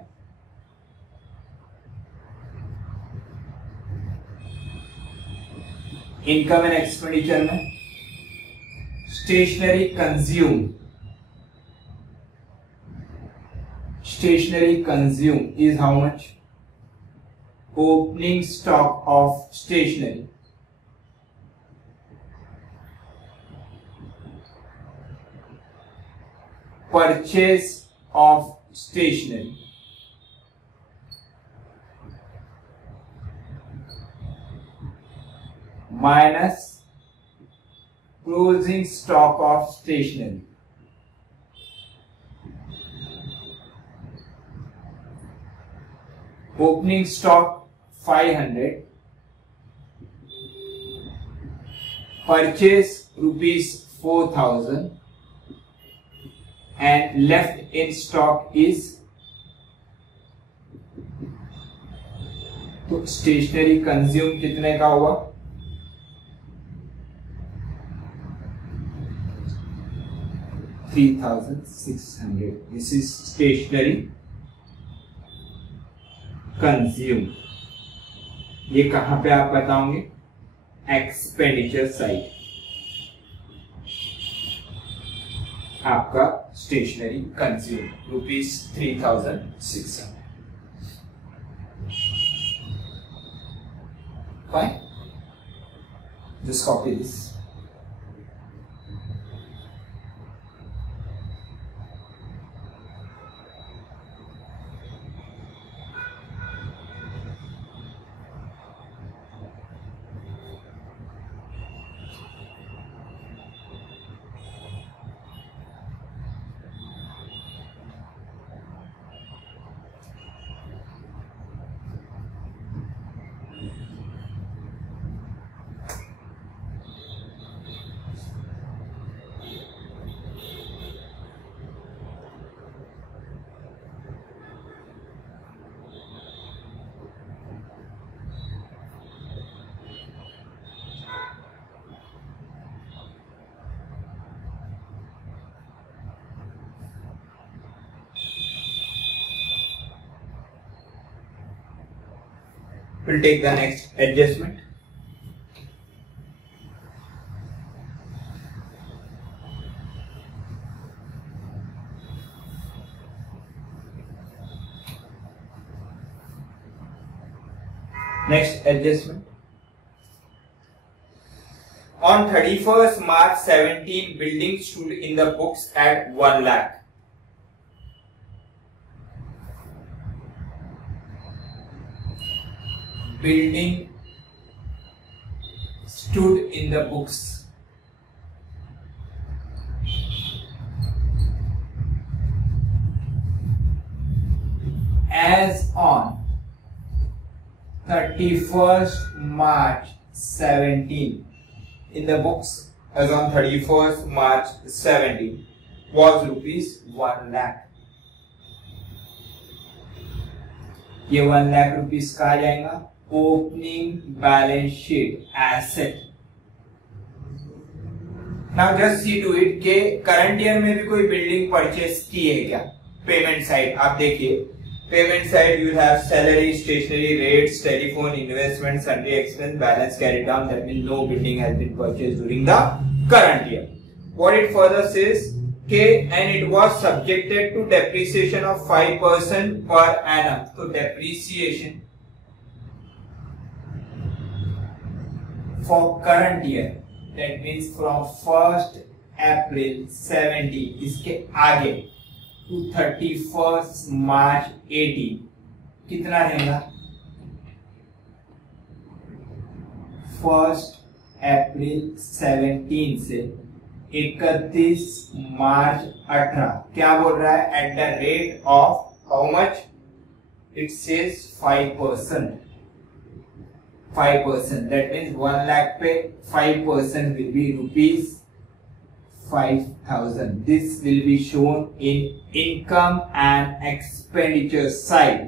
stationery consume is how much? Opening stock of stationery. Purchase of stationery. Minus closing stock of stationery. Opening stock 500, purchase rupees 4000 and left in stock is, तो stationery consume कितने का हुआ? 3600. This is stationery consume. ये कहां पे आप बताओगे? Expenditure side. आपका stationery consume rupees 3600. Fine, just copy this. We'll take the next adjustment. Next adjustment. On 31st March 17, building stood in the books at 1 lakh. building stood in the books as on 31st March 17 in the books as on 31st March 17 was rupees 1 lakh. ये 1 lakh rupees कहा जाएगा opening balance sheet asset. Now just see to it के current year में भी कोई building purchase की है क्या. पेमेंट साइड आप देखिए, payment side you have salary, stationery, rates, telephone, investment, sundry expense, balance carried down. That means no building has been purchased during the current year. What it further says, and it was subjected to depreciation of 5% per annum. So depreciation for current year, that means from 1st April 17 इसके आगे to 31st March 18 कितना रहेगा. 1st April 17 से 31 मार्च 18 क्या बोल रहा है. At the rate of how much. It says 5%. That means 1 lakh पे 5% will be rupees 5,000. This will be shown in income and expenditure side.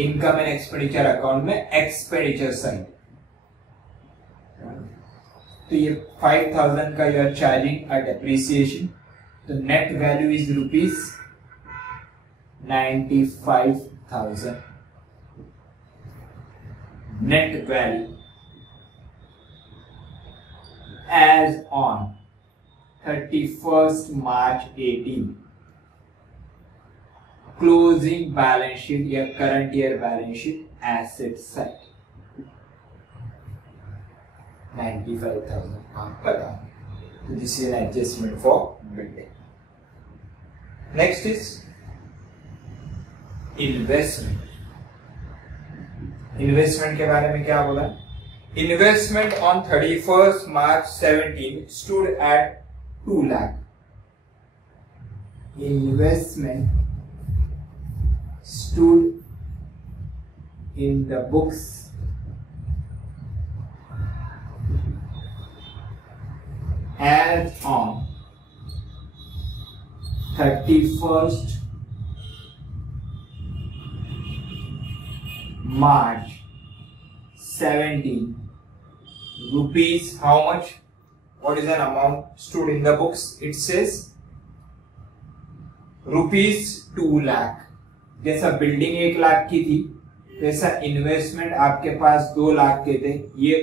Income and expenditure account में expenditure side. तो ये 5,000 का you are charging a depreciation. तो net value is rupees 95,000. Net value as on 31st March 18. Closing balance sheet या current year balance sheet asset side 95,000. पता. This is an adjustment for building. Next is investment. Investment के बारे में क्या बोला. Investment on 31st March 17 stood at 2 lakh. Investment stood in the books as on 31st March 17 rupees. How much? What is an amount stood in the books? It says rupees 2 lakh. जैसा बिल्डिंग 1 लाख की थी वैसा इन्वेस्टमेंट आपके पास 2 लाख के थे. ये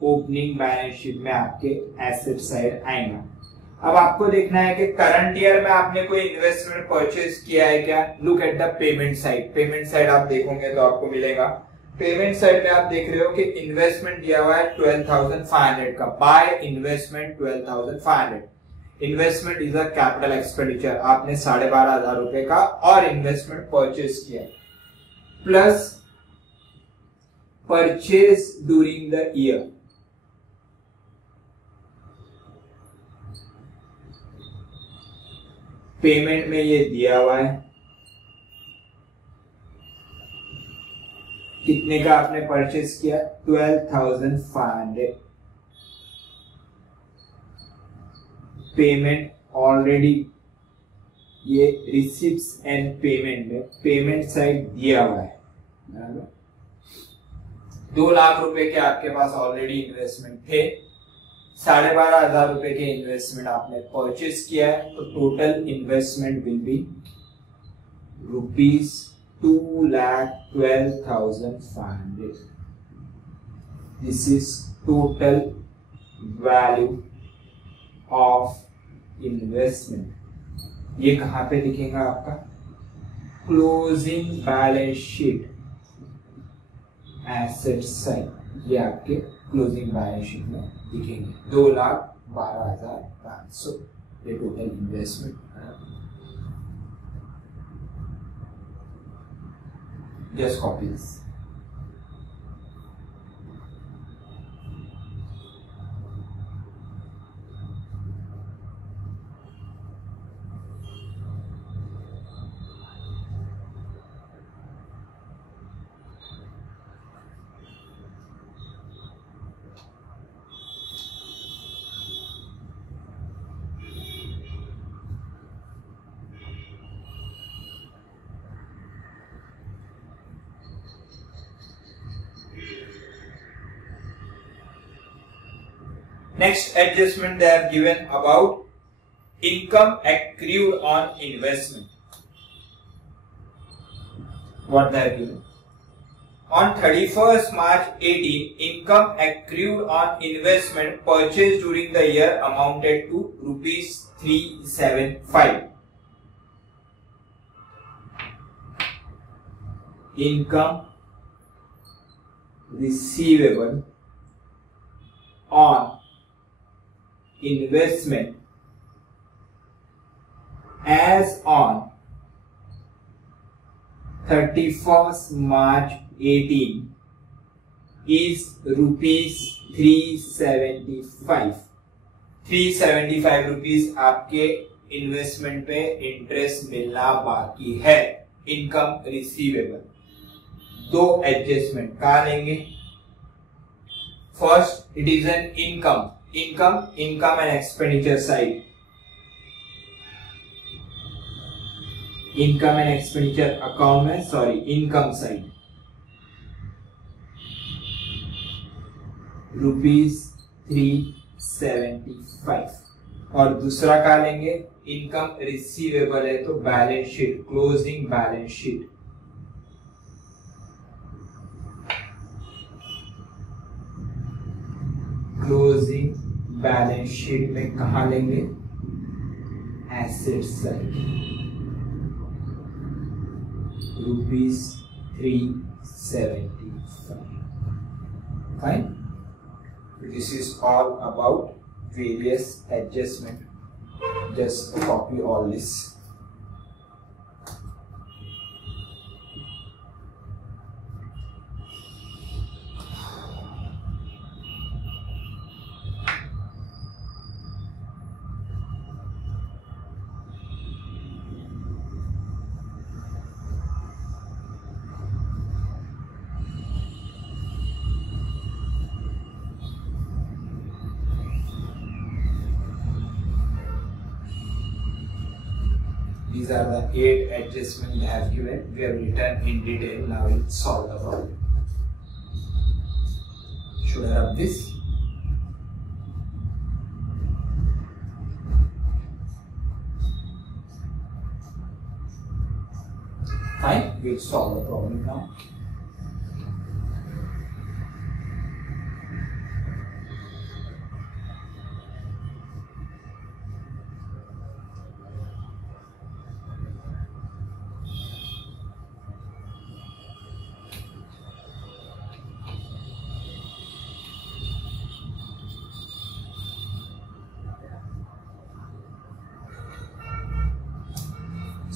ओपनिंग बैलेंस शीट में आपके एसेट साइड आएगा. अब आपको देखना है कि करंट ईयर में आपने कोई इन्वेस्टमेंट परचेज किया है क्या. Look at the payment side. Payment side आप देखोगे तो आपको मिलेगा. पेमेंट साइड में आप देख रहे हो कि इन्वेस्टमेंट दिया हुआ है 12,500 का. By investment 12,500. Investment is a capital expenditure. आपने 12,500 रुपए का और इन्वेस्टमेंट परचेज किया plus purchase during the year. Payment में ये दिया हुआ है कितने का आपने परचेज किया 12,500. पेमेंट ऑलरेडी ये रिसिप्ट्स एंड पेमेंट में पेमेंट साइड दिया हुआ है. 2 लाख रुपए के आपके पास ऑलरेडी इन्वेस्टमेंट थे. 12,500 रुपए के इन्वेस्टमेंट आपने परचेज किया है. तो total investment will be rupees 2,12,500. This is total value of investment. ये कहां पे दिखेगा आपका closing balance sheet asset side. ये आपके क्लोजिंग बैलेंस शीट में दिखेंगे 2,12,500. ये total investment. Just copy this. Next adjustment they have given about income accrued on investment. What they have given? On 31st March 18, income accrued on investment purchased during the year amounted to rupees 375. Income receivable on investment as on 31st March 18 is rupees 375. 375 रुपीज आपके इन्वेस्टमेंट पे इंटरेस्ट मिलना बाकी है. Income receivable. दो एडजस्टमेंट कहा लेंगे. First, it is an income. income and expenditure side. Income and expenditure account में income side rupees 375. और दूसरा क्या लेंगे? इनकम रिसीवेबल है तो balance sheet, closing balance sheet. Closing balance sheet में कहा लेंगे? Asset side rupees 375. Fine. This is all about various adjustment. Just copy all this. These are the 8 adjustments they have given. We have written in detail. Now we'll solve the problem. Should I rub this? Fine. We'll solve the problem now.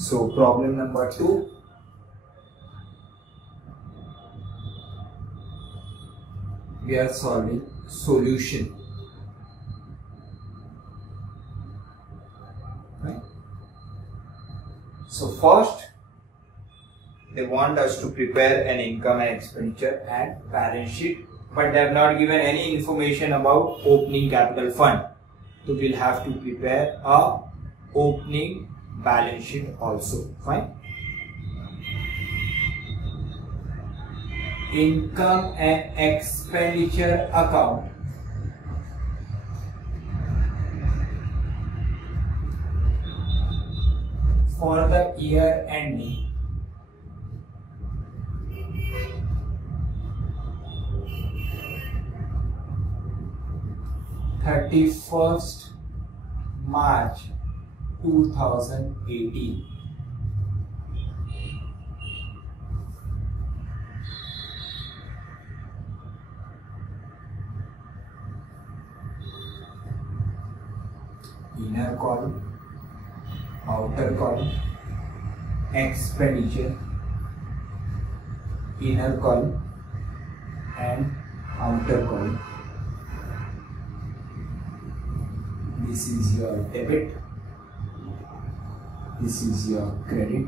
So problem number 2. We are solving solution. Right? So first, they want us to prepare an income and expenditure and balance sheet, but they have not given any information about opening capital fund. So we'll have to prepare a opening balance sheet also. Fine. Income and expenditure account for the year ending 31st March 2018. Inner column, outer column, expenditure, inner column and outer column. This is your debit, this is your credit.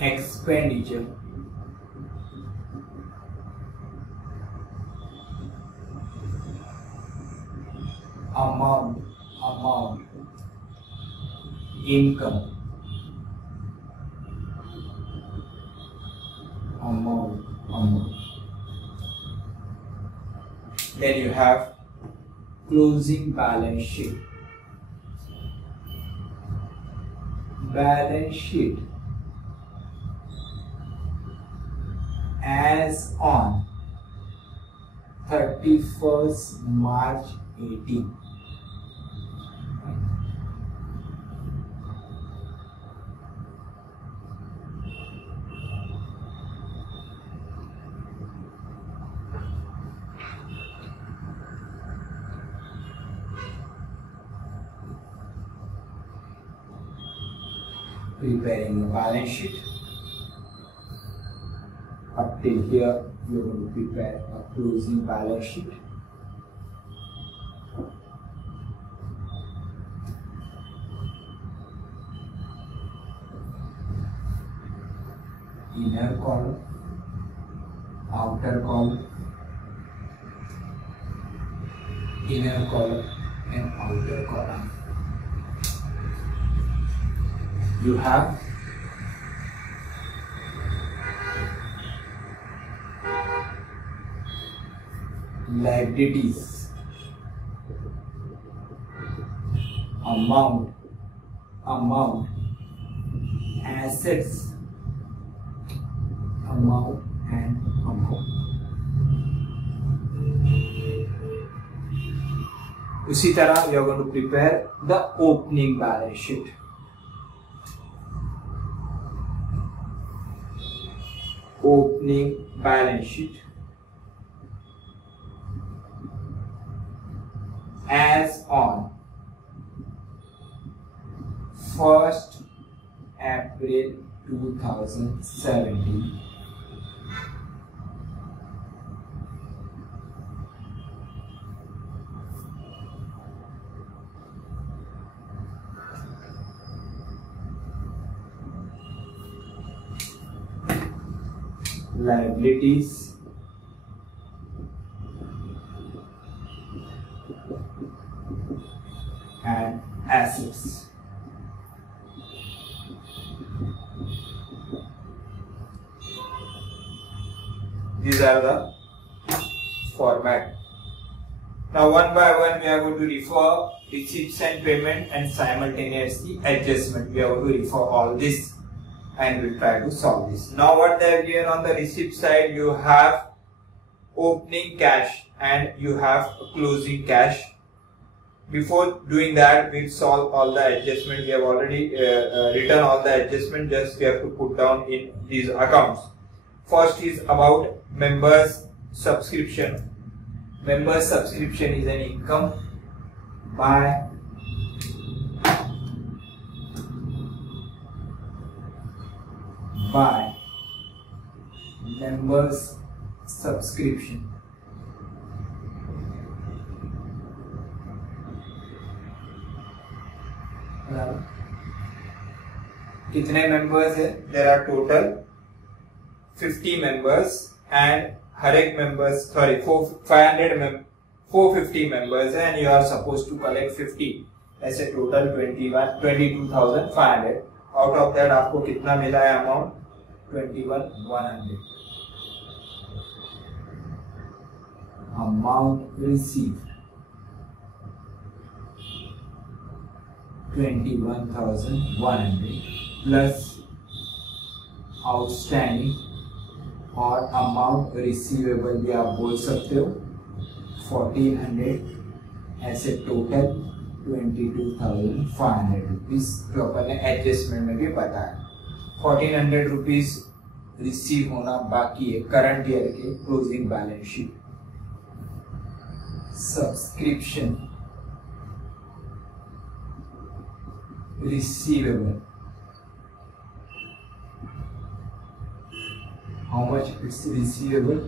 Expenditure, amount, income, amount. Then you have closing balance sheet. Balance sheet as on 31st March 18. Preparing the balance sheet. Up till here, you are going to prepare a closing balance sheet. Inner column, outer column, inner column and outer column. You have liabilities, amount, assets, amount and amount. उसी तरह we are going to prepare the opening balance sheet. Opening balance sheet as on 1st April 2017. Liabilities, and assets. These are the format. Now one by one we are going to refer receipts and payment and simultaneously adjustment. We are going to refer all this and we'll try to solve this. Now what they have given on the receipt side, you have opening cash and you have closing cash. Before doing that, we'll solve all the adjustment. We have already written all the adjustment, just we have to put down in these accounts. First is about members subscription. Members subscription is an income by members subscription. कितने members है? There are total 50 members and हर एक members 450 members है and you are supposed to collect 50. ऐसे total 22,500. Out of that आपको कितना मिला है amount? 21,100. Amount received 21,100 plus outstanding और amount receivable भी आप बोल सकते हो 1,400 ऐसे total 22,500 रुपीज जो अपन ने एडजस्टमेंट में भी बताया. 1,400 रुपीज रिसीव होना बाकी है करंट ईयर के closing balance sheet. Subscription receivable. How much it's receivable?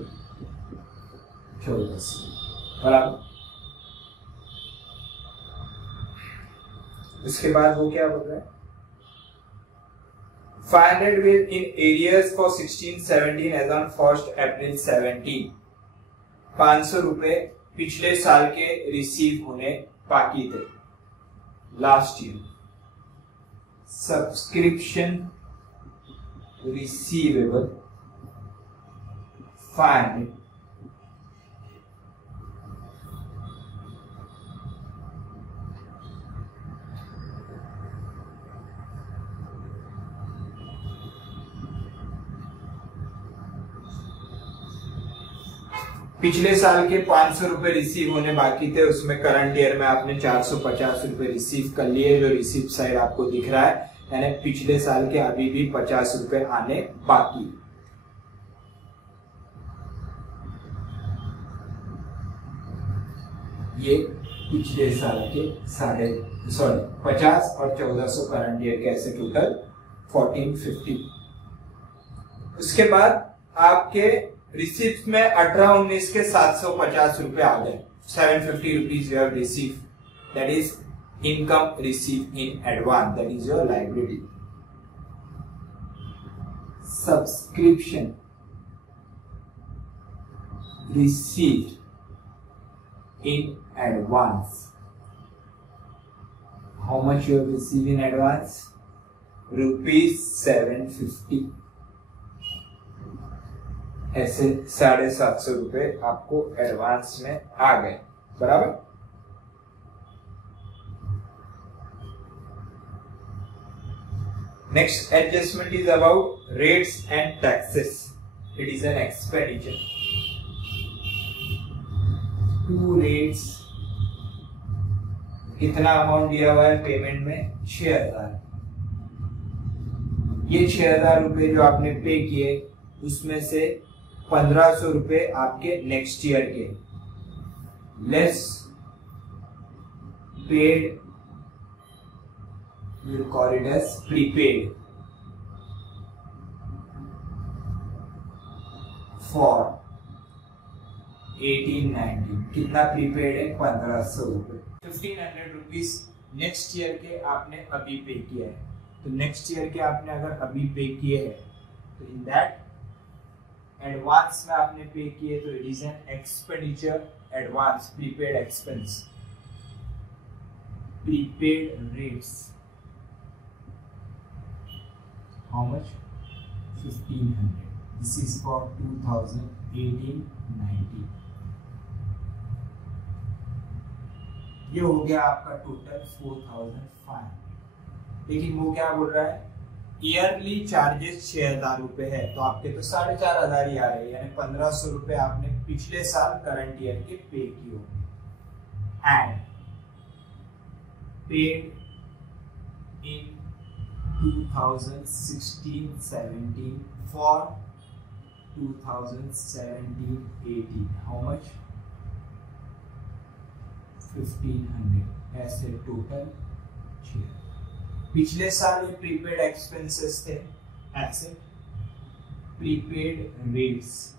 1400. बराबर. उसके बाद वो क्या बोल रहा है? 500 will in arrears for 16-17 as on 1st April 17. 500 रुपए पिछले साल के रिसीव होने बाकी थे लास्ट ईयर. Subscription receivable 500. पिछले साल के 500 रुपए रिसीव होने बाकी थे, उसमें करंट ईयर में आपने 450 रुपए रिसीव कर लिए, जो रिसीव साइड आपको दिख रहा है. यानी पिछले साल के अभी भी 50 रुपए आने बाकी. ये पिछले साल के 50 और 1400 करंट ईयर के ऐसे टोटल 1450. उसके बाद आपके रिसीप्ट में 18-19 के 750 रुपए आ गए. 750 rupees you have receive, that is income receive in advance, that is your liability. Subscription received in advance. How much you have receive in advance? ₹750. ऐसे 750 रुपए आपको एडवांस में आ गए. बराबर. Next adjustment is about rates and taxes. It is an expenditure. 2 रेट्स. कितना अमाउंट दिया हुआ है पेमेंट में? 6000. ये 6000 रुपए जो आपने पे किए, उसमें से 1500 रुपए आपके नेक्स्ट ईयर के, less paid, we'll call it as prepaid for 18-19. कितना प्रीपेड है? 1500 रुपए. 1500 रुपीज नेक्स्ट ईयर के आपने अभी पे किया है. तो नेक्स्ट ईयर के आपने अगर अभी पे किए हैं, तो इन दैट एडवांस में आपने पे किए, तो it is an expenditure. Advance prepaid expense. Prepaid rates. How much? 1500. This is for 2018-19. ये हो गया आपका टोटल 4500. लेकिन वो क्या बोल रहा है? ईयरली चार्जेस 6000 रुपए है, तो आपके तो 4500 ही आ रहे हैं. यानी 1500 रुपए आपने पिछले साल करंट ईयर के पे किए एंड पेड इन 2016-17 फॉर 2017-18. How much? 1500. ऐसे टोटल 6. पिछले साल ये प्रीपेड एक्सपेंसेस थे. ऐसे प्रीपेड रेट्स.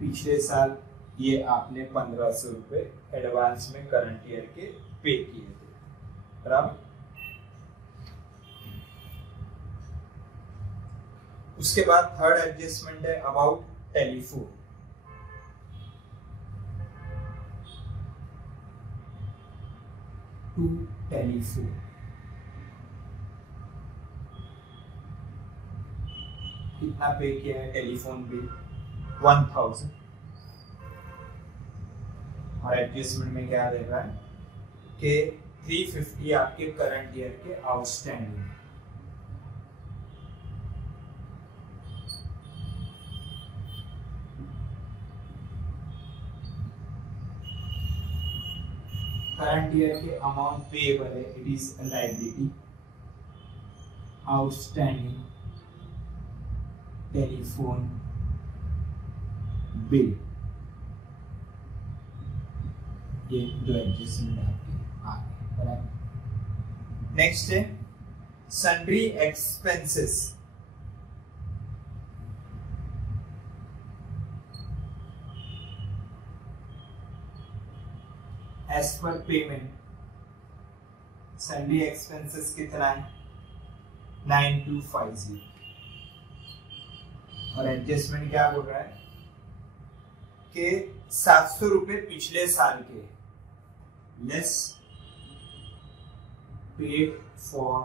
पिछले साल ये आपने 1500 रुपए एडवांस में करंट ईयर के पे किए थे. बराबर. उसके बाद थर्ड एडजस्टमेंट है अबाउट टेलीफोन. To telephone. कितना पे किया है टेलीफोन बिल? 1000. और एडजस्टमेंट में क्या दे रहा है कि 350 आपके करंट ईयर के आउटस्टैंडिंग. करंट ईयर के अमाउंट पेएबल है, it is a liability. Outstanding telephone bill ये दो एडजस्टमेंट आपके आ गए, बराबर। नेक्स्ट है sundry expenses. As per payment sundry expenses कितना है 9250 और एडजस्टमेंट क्या बोल रहा है कि 700 रुपए पिछले साल के लेस पेड फॉर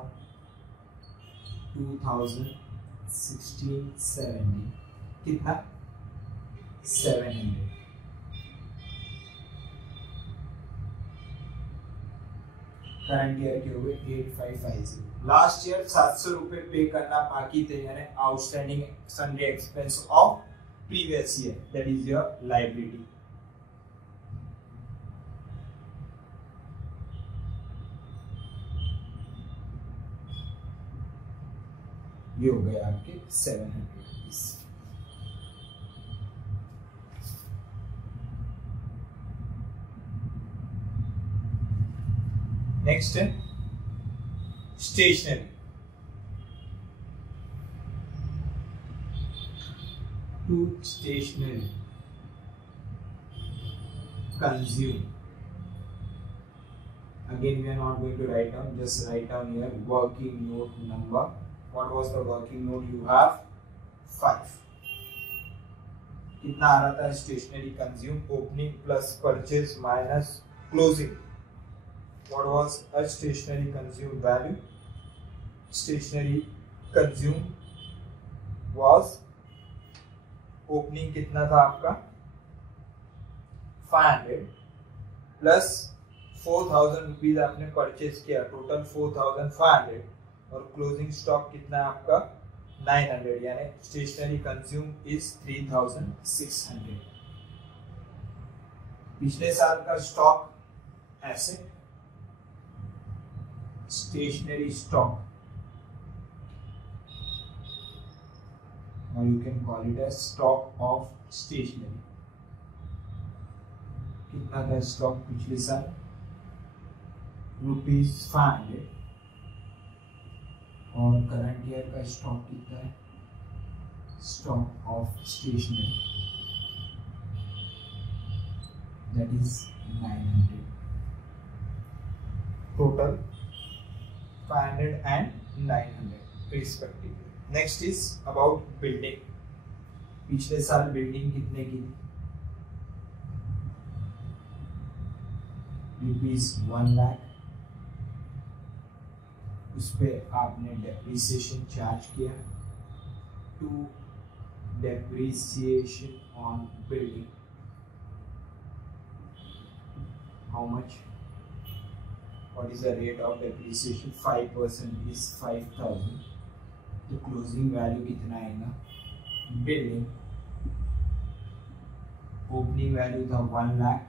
2016-17 कितना 700। करंट ईयर के हुए 8550। लास्ट ईयर 700 रुपए पे करना बाकी थे, यानी outstanding sundry expense of previous year, that is your liability. ये हो गए आपके 700 रुपीज। नेक्स्ट है stationery. To stationery consume. Again, we are not going to write down, just write down here working note number. What was the working note you have? 5. कितना आ रहा था stationery consume? Opening plus purchase minus closing. What was a stationery consumed value? Stationery consumed was opening कितना था आपका 500 प्लस 4000 रुपीज आपने परचेज किया, टोटल 4500 और क्लोजिंग स्टॉक कितना है आपका 900, यानी स्टेशनरी कंज्यूम इज 3600। पिछले साल का stock asset stationery stock, or you can call it as stock of stationery। कितना था स्टॉक पिछले साल? ₹500 और करंट ईयर का स्टॉक कितना है? Stock of stationery that is 900। Total 500 and 900 respectively. Next is about building. पिछले साल बिल्डिंग कितने की थी? ₹1 लाख। उस पे आपने डेप्रिसिएशन चार्ज किया। To depreciation on building how much? What is the rate of depreciation? 5% is 5000. तो closing value कितना आएगा? Building opening value था 1 लाख,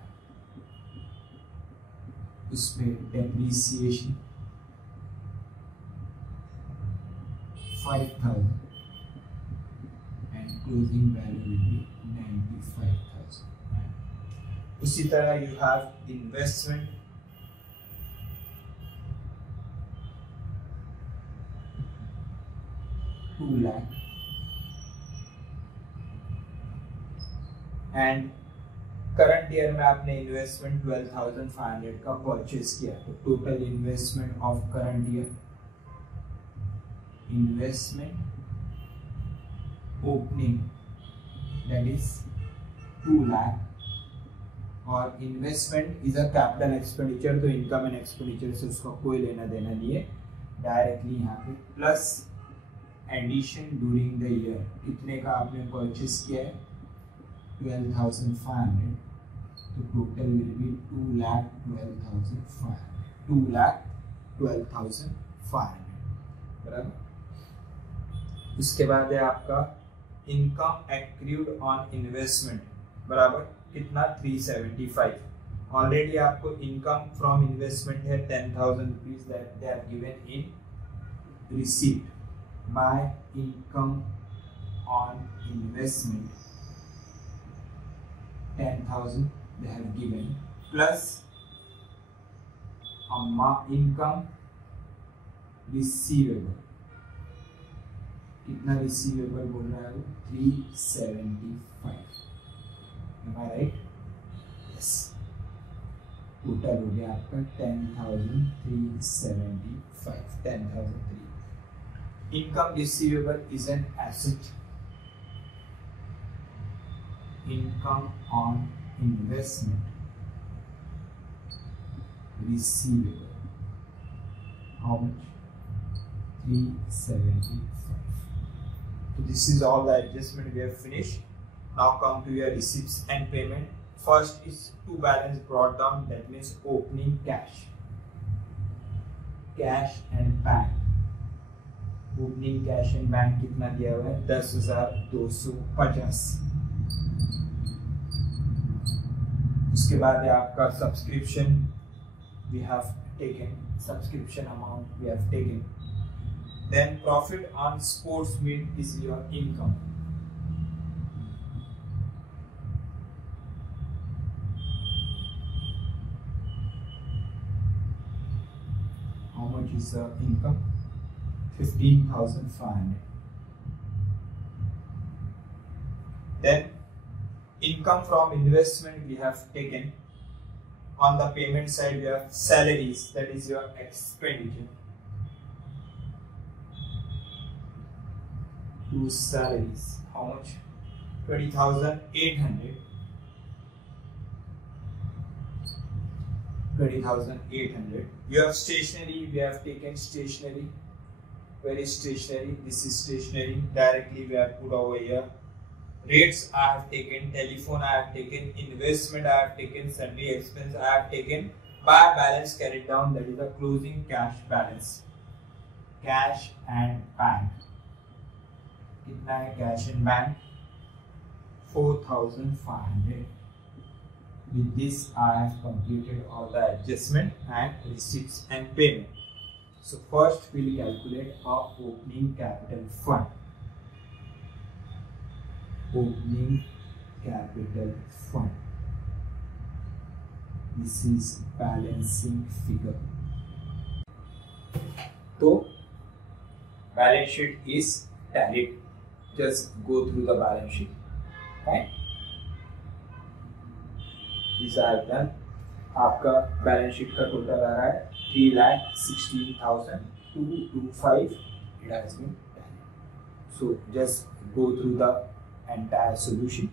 उस पे depreciation 5000 and closing value will be 95,000. उसी तरह you have investment $2 lakh and current year में आपने इन्वेस्टमेंट 12,500 का परचेज किया, तो total investment of current year investment opening that is 2 lakh और investment is a capital expenditure, तो इनकम एंड एक्सपेंडिचर से उसका कोई लेना देना नहीं है, डायरेक्टली यहाँ पे plus addition during the year कितने का आपने परचेज किया है 12,500, तो टोटल विल बी 2,12,500 बराबर। उसके बाद है आपका इनकम एक्रूड ऑन इन्वेस्टमेंट बराबर कितना 375। ऑलरेडी आपको इनकम फ्रॉम इन्वेस्टमेंट है 10,000 rupees that they are given in receipt by income on investment 10,000 they have given plus income receivable, कितना रिसीवेबल बोल रहा है वो 375, am I right? Yes. Total हो गया आपका 10,375, 10,003. Income receivable is an asset. Income on investment receivable. How much? 375. So this is all the adjustment we have finished. Now come to your receipts and payment. First is to balance brought down, that means opening cash. Cash and bank. Opening cash and bank कितना दिया हुआ है? 10,250. उसके बाद है आपका subscription, we have taken subscription amount we have taken. Then profit on sports meet is your income. How much is the income? 15,500. Then income from investment we have taken. On the payment side we have salaries, that is your expenditure. To salaries, how much? 20,800. 20,800. You have stationery, we have taken stationery. Where is stationery? This is stationery. Directly we have put over here. Rates I have taken, telephone I have taken, investment I have taken, sundry expense I have taken. By balance carried down, that is the closing cash balance. Cash and bank. कितना है cash and bank? 4,500. With this I have completed all the adjustment and receipts and payment. So first we will calculate our opening capital fund. Opening capital fund. This is balancing figure. So balance sheet is tallied. Just go through the balance sheet. Right? This I have done. आपका balance sheet का टोटल आ रहा है 3,16,225. It has been done. So just go through the entire solution.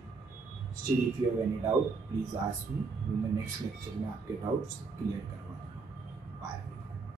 Still if you have any doubt, please ask me. मैं next lecture में आपके doubts clear करूँगा.